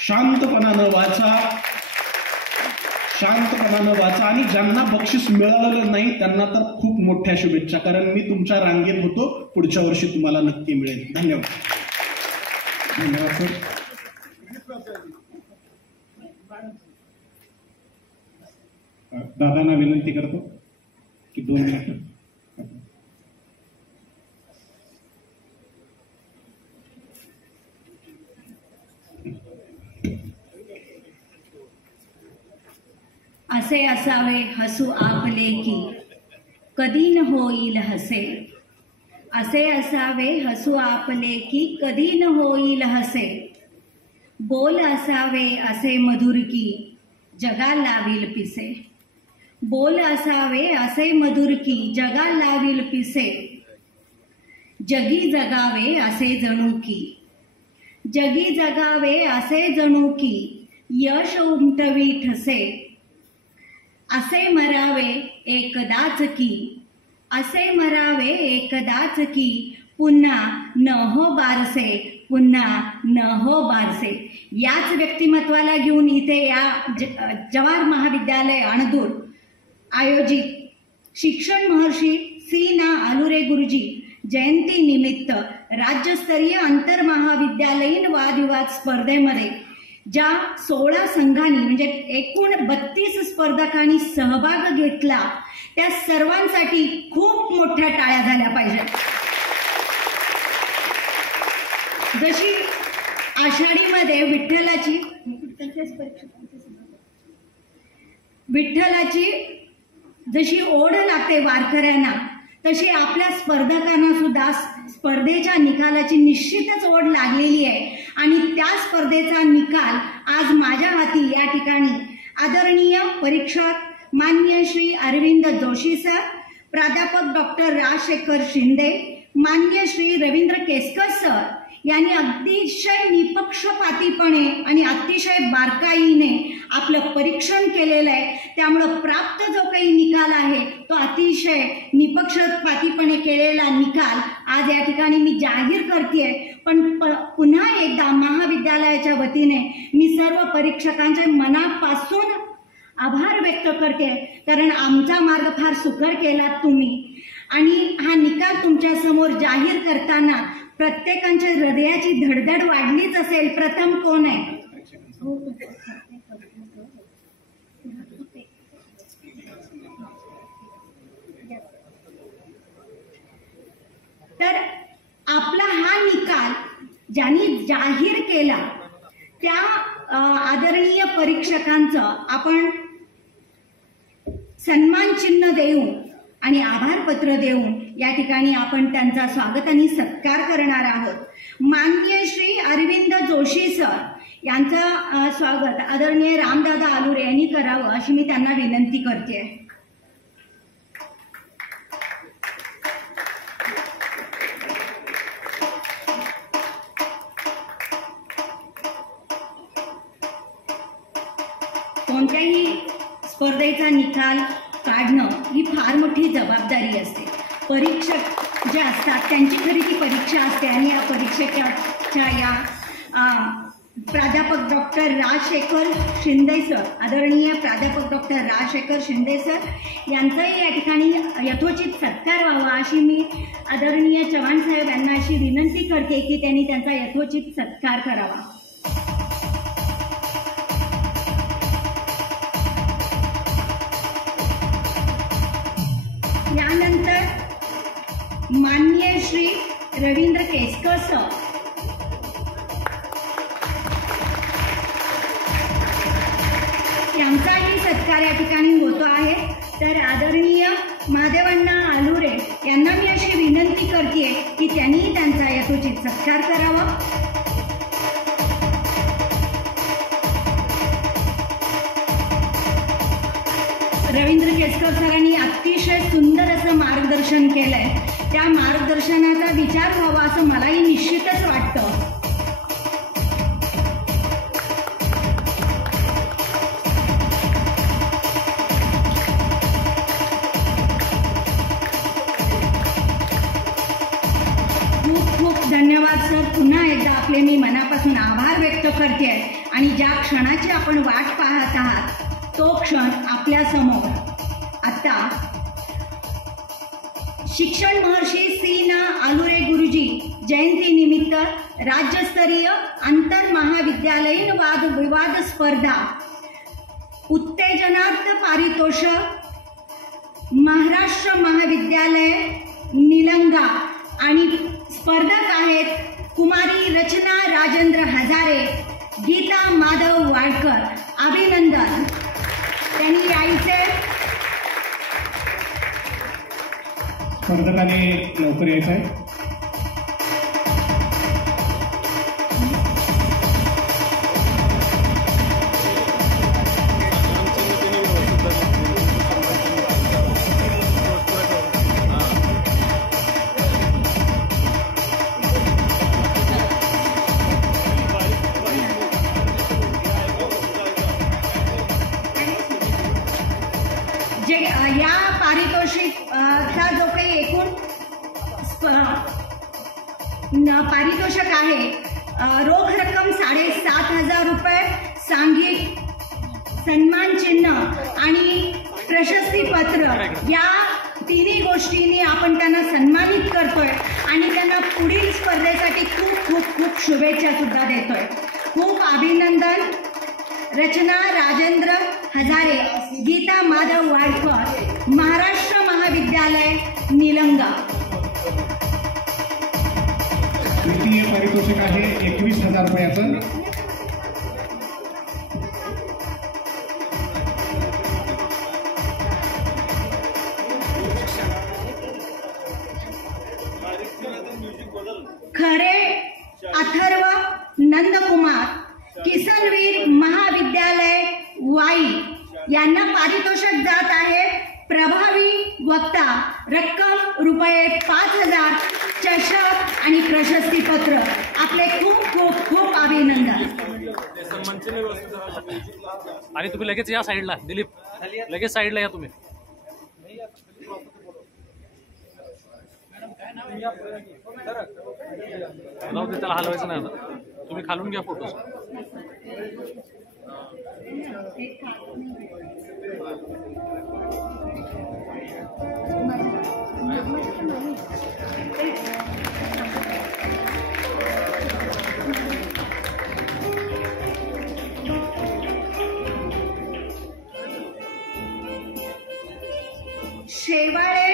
शांतपणानं वाचा आणि ज्यांना बक्षीस मिळालेलं नाही त्यांना तर खूप मोठ्या शुभेच्छा, कारण मी तुमच्या रांगेत होतो. पुढच्या वर्षी तुम्हाला नक्की मिळेल. धन्यवाद. धन्यवाद सर. दादांना विनंती करतो की 2 मिनिट. असे असावे हसू आपले की कधी न होईल हसे, असे असावे हसू आपले की कधी न होईल हसे, बोल असावे असे मधुर की जगा लावील पिसे. बोल असावे असे मधुर की जगा लावील पिसे. जगी जगावे असे जणू की. जगी जगावे असे जणू की यश उमटवी ठसे. असे मरावे एकदाच की. असे मरावे एकदाच की पुन्हा न हो बारसे. पुन्हा न हो बारसे. याच व्यक्तिमत्वाला घेऊन इथे या जवाहर महाविद्यालय अणदूर आयोजित शिक्षण महर्षी सी ना आलुरे गुरुजी जयंती निमित्त राज्यस्तरीय आंतर महाविद्यालयीन वादविवाद स्पर्धेमध्ये ज्या 16 संघांनी म्हणजे एकूण 32 स्पर्धकांनी सहभाग घेतला त्या सर्वांसाठी खूप मोठ्या टाळ्या झाल्या पाहिजेत. जशी आषाढीमध्ये विठ्ठलाची जशी ओढ लागते वारकऱ्यांना तशी आपल्या स्पर्धकांना सुद्धा स्पर्धेच्या निकालाची निश्चितच ओढ लागलेली आहे. आणि त्या स्पर्धेचा निकाल आज माझ्या हाती या ठिकाणी आदरणीय परीक्षक मान्य श्री अरविंद जोशी सर, प्राध्यापक डॉक्टर राजशेखर शिंदे, मान्य श्री रवींद्र केसकर सर यांनी अतिशय निपक्षपातीपणे आणि अतिशय बारकाईने आपलं परीक्षण केलेलं आहे. त्यामुळं प्राप्त जो काही निकाल आहे तो अतिशय निपक्षपातीपणे केलेला निकाल आज या ठिकाणी मी जाहीर करतेय. पण पुन्हा एकदा महाविद्यालयाच्या वतीने मी सर्व परीक्षकांच्या मनापासून आभार व्यक्त करते, कारण आमचा मार्ग फार सुकर केलात तुम्ही. आणि हा निकाल तुमच्या समोर जाहीर करताना प्रत्येकाच्या हृदयाची धडधड वाढलीच असेल. प्रथम कोण आहे? तर आपला हा निकाल ज्यांनी जाहीर केला त्या आदरणीय परीक्षकांचं आपण सन्मान चिन्ह देऊन आणि आभार पत्र देऊन या ठिकाणी आपण त्यांचा स्वागत आणि सत्कार करणार आहोत. माननीय श्री अरविंद जोशी सर यांचं स्वागत आदरणीय रामदादा आलुरे यांनी करावं अशी मी त्यांना विनंती करते. कोणत्याही स्पर्धेचा निकाल काढणं ही फार मोठी जबाबदारी असते. परीक्षक जे असतात त्यांची खरी ती परीक्षा असते आणि या परीक्षेच्या या प्राध्यापक डॉक्टर राजशेखर शिंदे सर, आदरणीय प्राध्यापक डॉक्टर राजशेखर शिंदे सर यांचाही या ठिकाणी यथोचित सत्कार व्हावा अशी मी आदरणीय चव्हाण साहेब यांना अशी विनंती करते की त्यांनी त्यांचा यथोचित सत्कार करावा. यानंतर माननीय श्री रवींद्र केसकर सर यांचाही सत्कार या ठिकाणी होतो आहे. तर आदरणीय महादेवअण्णा आलुरे यांना मी अशी विनंती करते की त्यांनी त्यांचा यथोचित सत्कार करावा. रवींद्र केसकर सरांनी अतिशय सुंदर असं मार्गदर्शन केलंय. त्या मार्गदर्शनाचा विचार व्हावा असं मलाही निश्चितच वाटतं. खूप खूप धन्यवाद सर. पुन्हा एकदा आपले मी मनापासून आभार व्यक्त करते. आणि ज्या क्षणाची आपण वाट पाहत आहात तो क्षण आपल्या समोर आता शिक्षण महर्षी सी ना आलुरे गुरुजी जयंती निमित्त राज्यस्तरीय आंतर महाविद्यालयीन वाद विवाद स्पर्धा उत्तेजनार्थ पारितोषिक महाराष्ट्र महाविद्यालय निलंगा आणि स्पर्धक आहेत कुमारी रचना राजेंद्र हजारे, गीता माधव वाडकर. अभिनंदन. त्यांनी यायचे. स्पर्धकांनी लवकर यायचं आहे. या पारितोषिकचा जो काही एकूण पारितोषिक आहे, रोख रक्कम 7,500 रुपये, सांघिक सन्मान चिन्ह आणि प्रशस्ती पत्र, या तिन्ही गोष्टींनी आपण त्यांना सन्मानित करतोय आणि त्यांना पुढील स्पर्धेसाठी खूप खूप खूप शुभेच्छा सुद्धा देतोय. खूप अभिनंदन. रचना राजेंद्र हजारे, गीता माधव वाडकर, महाराष्ट्र महाविद्यालय निलंगा. द्वितीय पारितोषिक आहे 21,000 रुपयाचं. खरे अथर्व नंदकुमार, किसनवीर महाविद्यालय वाई, यांना पारितोषिक जात आहे प्रभावी वक्ता, रक्कम रुपये 5,000, चषक आणि प्रशस्ती पत्र. आपले खूप खूप खूप अभिनंदन. आणि तुम्ही लगेच या साईडला, दिलीप लगेच साईडला या तुम्ही. त्याला हलवायचं नाही आता, तुम्ही खालून घ्या फोटो. शेवाळे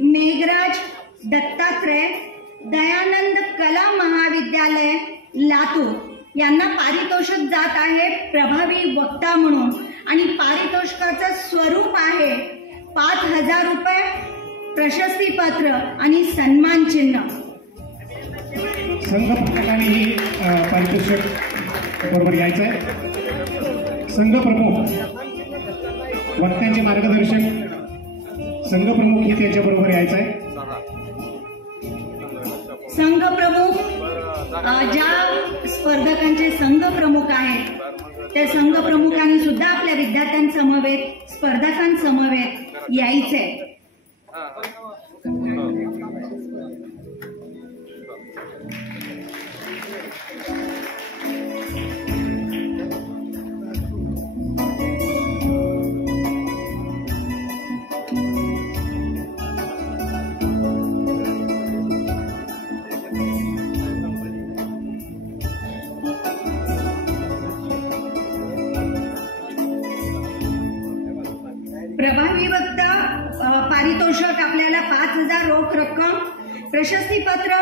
मेघराज दत्तात्रय, दयानंद कला महाविद्यालय लातूर, यांना पारितोषिक जात आहे प्रभावी वक्ता म्हणून आणि पारितोषिकाचं स्वरूप आहे 5,000 रुपये, प्रशस्ती पत्र आणि सन्मान चिन्ह. संघ प्रमुखांनीही पारितोषिक बरोबर यायचं आहे. संघ प्रमुख, वक्त्यांचे मार्गदर्शक संघ प्रमुख हे त्याच्याबरोबर यायचं आहे. संघ प्रमुख, ज्या स्पर्धकांचे संघ प्रमुख आहेत त्या संघ प्रमुखांनी सुद्धा आपल्या विद्यार्थ्यांसमवेत, स्पर्धकांसमवेत यायचे. प्रभावी वक्ता पारितोषिक आपल्याला 5,000 रोख रक्कम, प्रशस्ती पत्र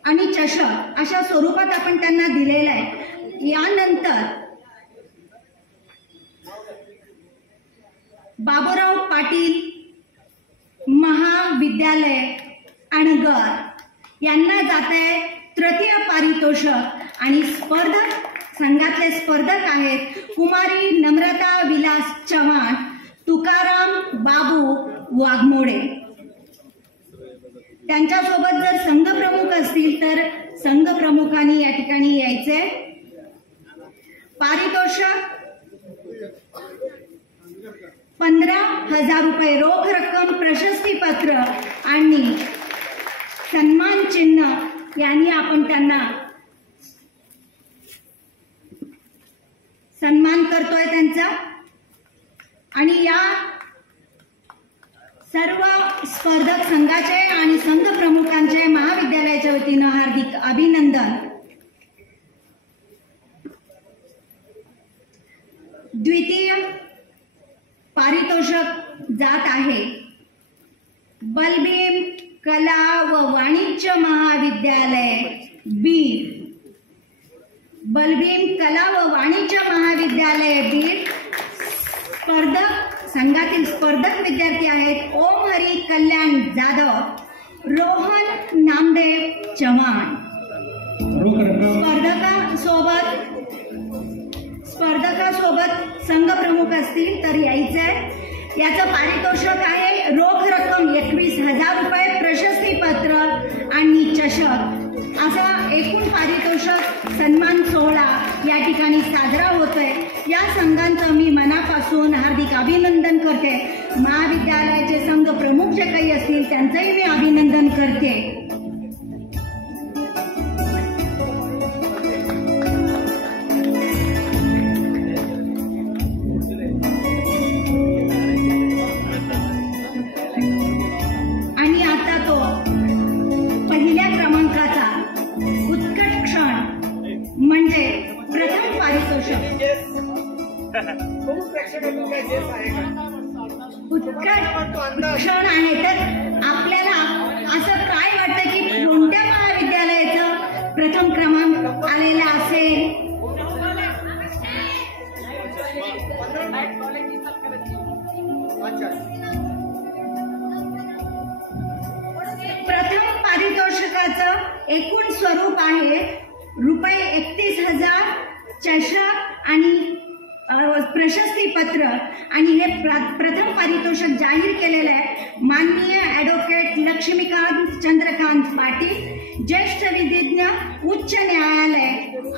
आणि चषक अशा स्वरूपात आपण त्यांना दिलेला आहे. यानंतर बाबूराव पाटील महाविद्यालय अणगर यांना जात आहे तृतीय पारितोषिक आणि स्पर्धक संघातले स्पर्धक आहेत कुमारी नम्रता विलास चव्हाण, तुकाराम बाबू वाघमोडे. त्यांच्यासोबत जर संघ प्रमुख असतील तर संघ प्रमुखांनी या ठिकाणी यायचे. पारितोषिक 15,000 रुपये, रोख रक्कम, प्रशस्ती पत्र आणि सन्मान चिन्ह यांनी आपण त्यांना सन्मान करतोय त्यांचा. आणि या सर्व स्पर्धक संघाचे आणि संघ प्रमुखांचे महाविद्यालयाच्या वतीनं हार्दिक अभिनंदन. द्वितीय पारितोषिक जात आहे बलभीम कला व वाणिज्य महाविद्यालय बीड. बलभीम कला व वाणिज्य महाविद्यालय बीड स्पर्धक संघातील स्पर्धक विद्यार्थी आहेत ओम हरी कल्याण जाधव, रोहन नामदेव चव्हाण. स्पर्धकासोबत संघ प्रमुख असतील तर यायचं आहे. याचं पारितोषिक आहे रोख रक्कम 21,000 रुपये, प्रशस्ती पत्र आणि चषक असा एकूण पारितोषिक सन्मान सोहळा या या ठिकाणी साजरा होतोय. या संघांचं मी मनापासून हार्दिक अभिनंदन करते. महाविद्यालयाचे संघ प्रमुख जे काही असतील त्यांचंही मी अभिनंदन करते. आणि आता तो पहिल्या क्रमांकाचा उत्कट क्षण म्हणजे प्रथम पारितोषिक. उत्कट क्षण आहे. तर आपल्याला असं काय वाटतं की कोणत्या महाविद्यालयाचं प्रथम क्रमांक आलेला असेल? प्रथम पारितोषिकाचं एकूण स्वरूप आहे ₹31,000, चषक आणि प्रशस्तीपत्र. आणि हे प्रथम पारितोषिक जाहीर केलेलं आहे माननीय ॲडव्होकेट लक्ष्मीकांत चंद्रकांत पाटील, ज्येष्ठ विधिज्ञ, उच्च न्यायालय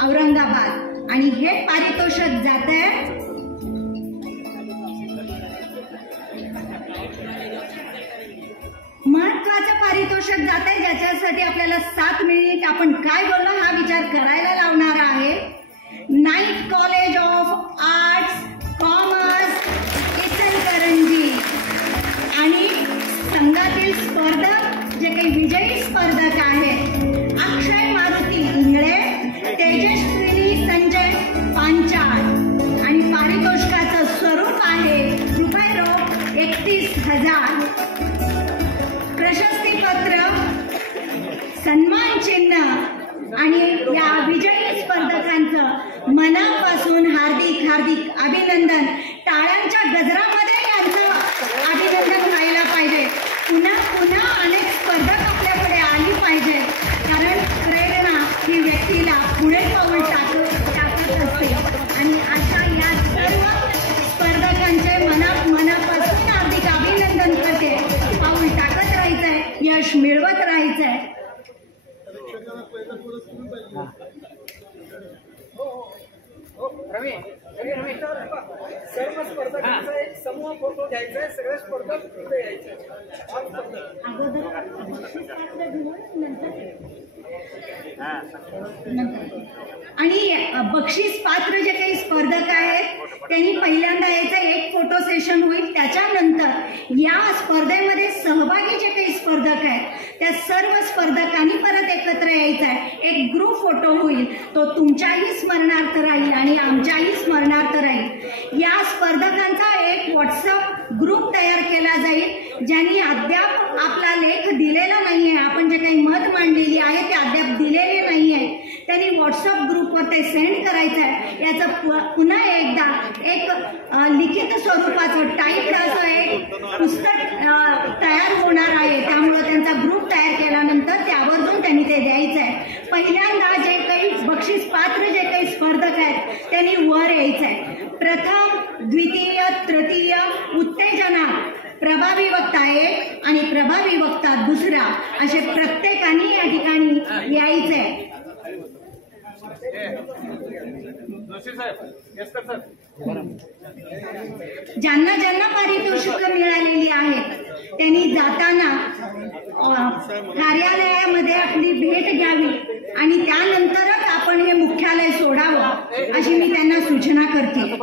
औरंगाबाद. आणि हे पारितोषिक जात आहे महत्वाचं पारितोषिक जात आहे ज्याच्यासाठी आपल्याला 7 मिनिट आपण काय बोललो हा विचार करायला लावणार आहे. Night college of arts commerce Ichalkaranji आणि संघातील स्पर्धक जे काही विजयी स्पर्धक आहेत अक्षय मारुती इंगळे, तेजस्विनी संजय पांचाळ. आणि पारितोषिकाचं स्वरूप आहे ₹31,000, प्रशस्तीपत्र, सन्मान चिन्ह. आणि या विजयी स्पर्धकांचं मनापासून हार्दिक हार्दिक अभिनंदन. टाळ्यांच्या गजरामध्ये यांचं अभिनंदन व्हायला पाहिजे. पुन्हा पुन्हा अनेक स्पर्धक आपल्याकडे आली पाहिजे कारण प्रेरणा ही व्यक्तीला पुढे पाऊल टाकत असते. आणि अशा या सर्व स्पर्धकांचे मनापासून हार्दिक अभिनंदन करते. पाऊल टाकत राहायचंय, यश मिळवत राहायचंय. सर्व स्पर्धकांचा एक समूह फोटो घ्यायचा आहे. सगळे स्पर्धक पुढे यायचे. आणि बक्षीस पात्र जे काही स्पर्धक आहेत त्यांनी पहिल्यांदा यायचं एक फोटो सेशन होईल. त्याच्यानंतर या स्पर्धेमध्ये सहभागी जे काही स्पर्धक आहेत त्या सर्व स्पर्धकांनी परत एकत्र यायचं आहे. एक ग्रुप फोटो होईल. तो तुमच्याही स्मरणार्थ राहील आणि आमच्याही स्मरणार्थ राहील. या स्पर्धकांचा एक व्हॉट्सअप ग्रुप तयार केला जाईल. ज्यांनी अद्याप आपला लेख दिलेला नाहीये, आपण जे काही मत मांडलेली आहे ते अद्याप दिलेले नाहीये, त्यांनी व्हॉट्सअप ग्रुपवर ते सेंड करायचं आहे. याचं पुन्हा एकदा एक लिखित स्वरूपाचं टाईप असं एक पुस्तक तयार होणार आहे. त्यामुळं त्यांचा ग्रुप तयार केल्यानंतर त्यावरून त्यांनी ते द्यायचं आहे. पहिल्यांदा जे काही बक्षीस पात्र जे काही स्पर्धक आहेत त्यांनी वर यायचं आहे. प्रथम, द्वितीय, तृतीय उत्तेजना प्रभावी वक्ता 1 आणि प्रभावी वक्ता 2 असे प्रत्येकाने या ठिकाणी यायचंय. ज्यांना ज्यांना पारितोषिक मिळालेली आहेत त्यांनी जाताना कार्यालयामध्ये आपली भेट घ्यावी आणि त्यानंतरच आपण हे मुख्यालय सोडावं अशी मी त्यांना सूचना करते.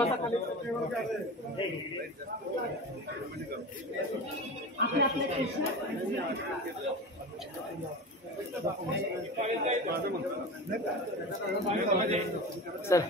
सर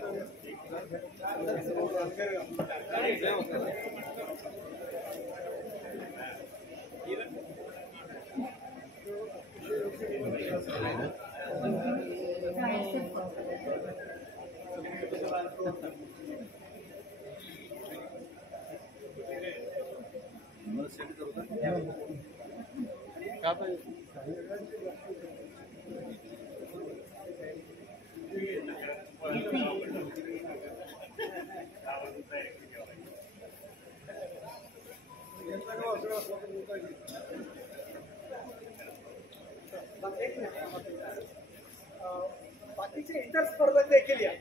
बाकीचे इतर स्पर्धक देखील या.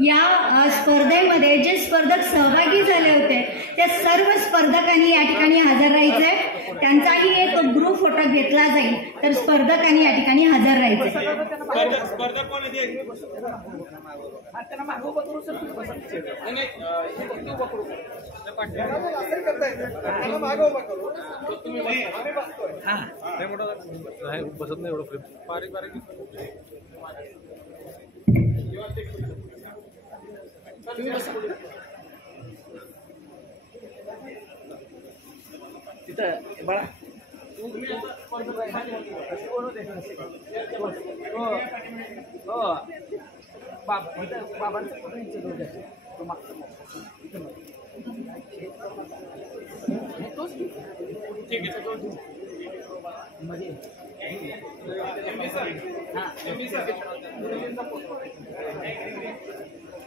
या स्पर्धेमध्ये जे स्पर्धक सहभागी झाले होते त्या सर्व स्पर्धकांनी या ठिकाणी हजर राहायचंय. त्यांचाही एक ग्रुप फोटो घेतला जाईल. तर स्पर्धकांनी या ठिकाणी हजर राहायचंय. बसत नाही एवढं फ्रेम बारीक बारीक तिथं बाळा बाबांचं मध्ये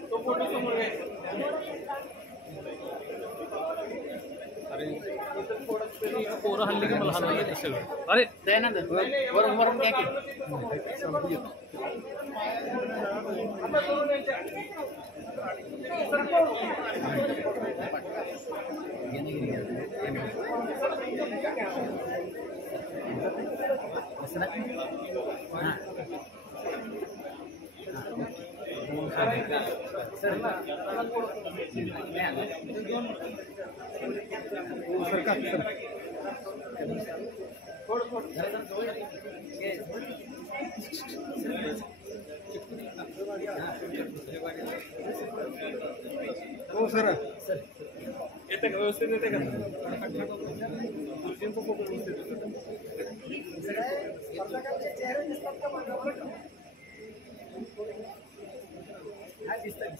तो फोटो समोर अरे पोरं हल्ली की मला हल्ला सगळं अरे दयानंद वरून वरून घ्या की हो सर येते का व्यवस्थित येते का फोटो व्यवस्थित हा दिसत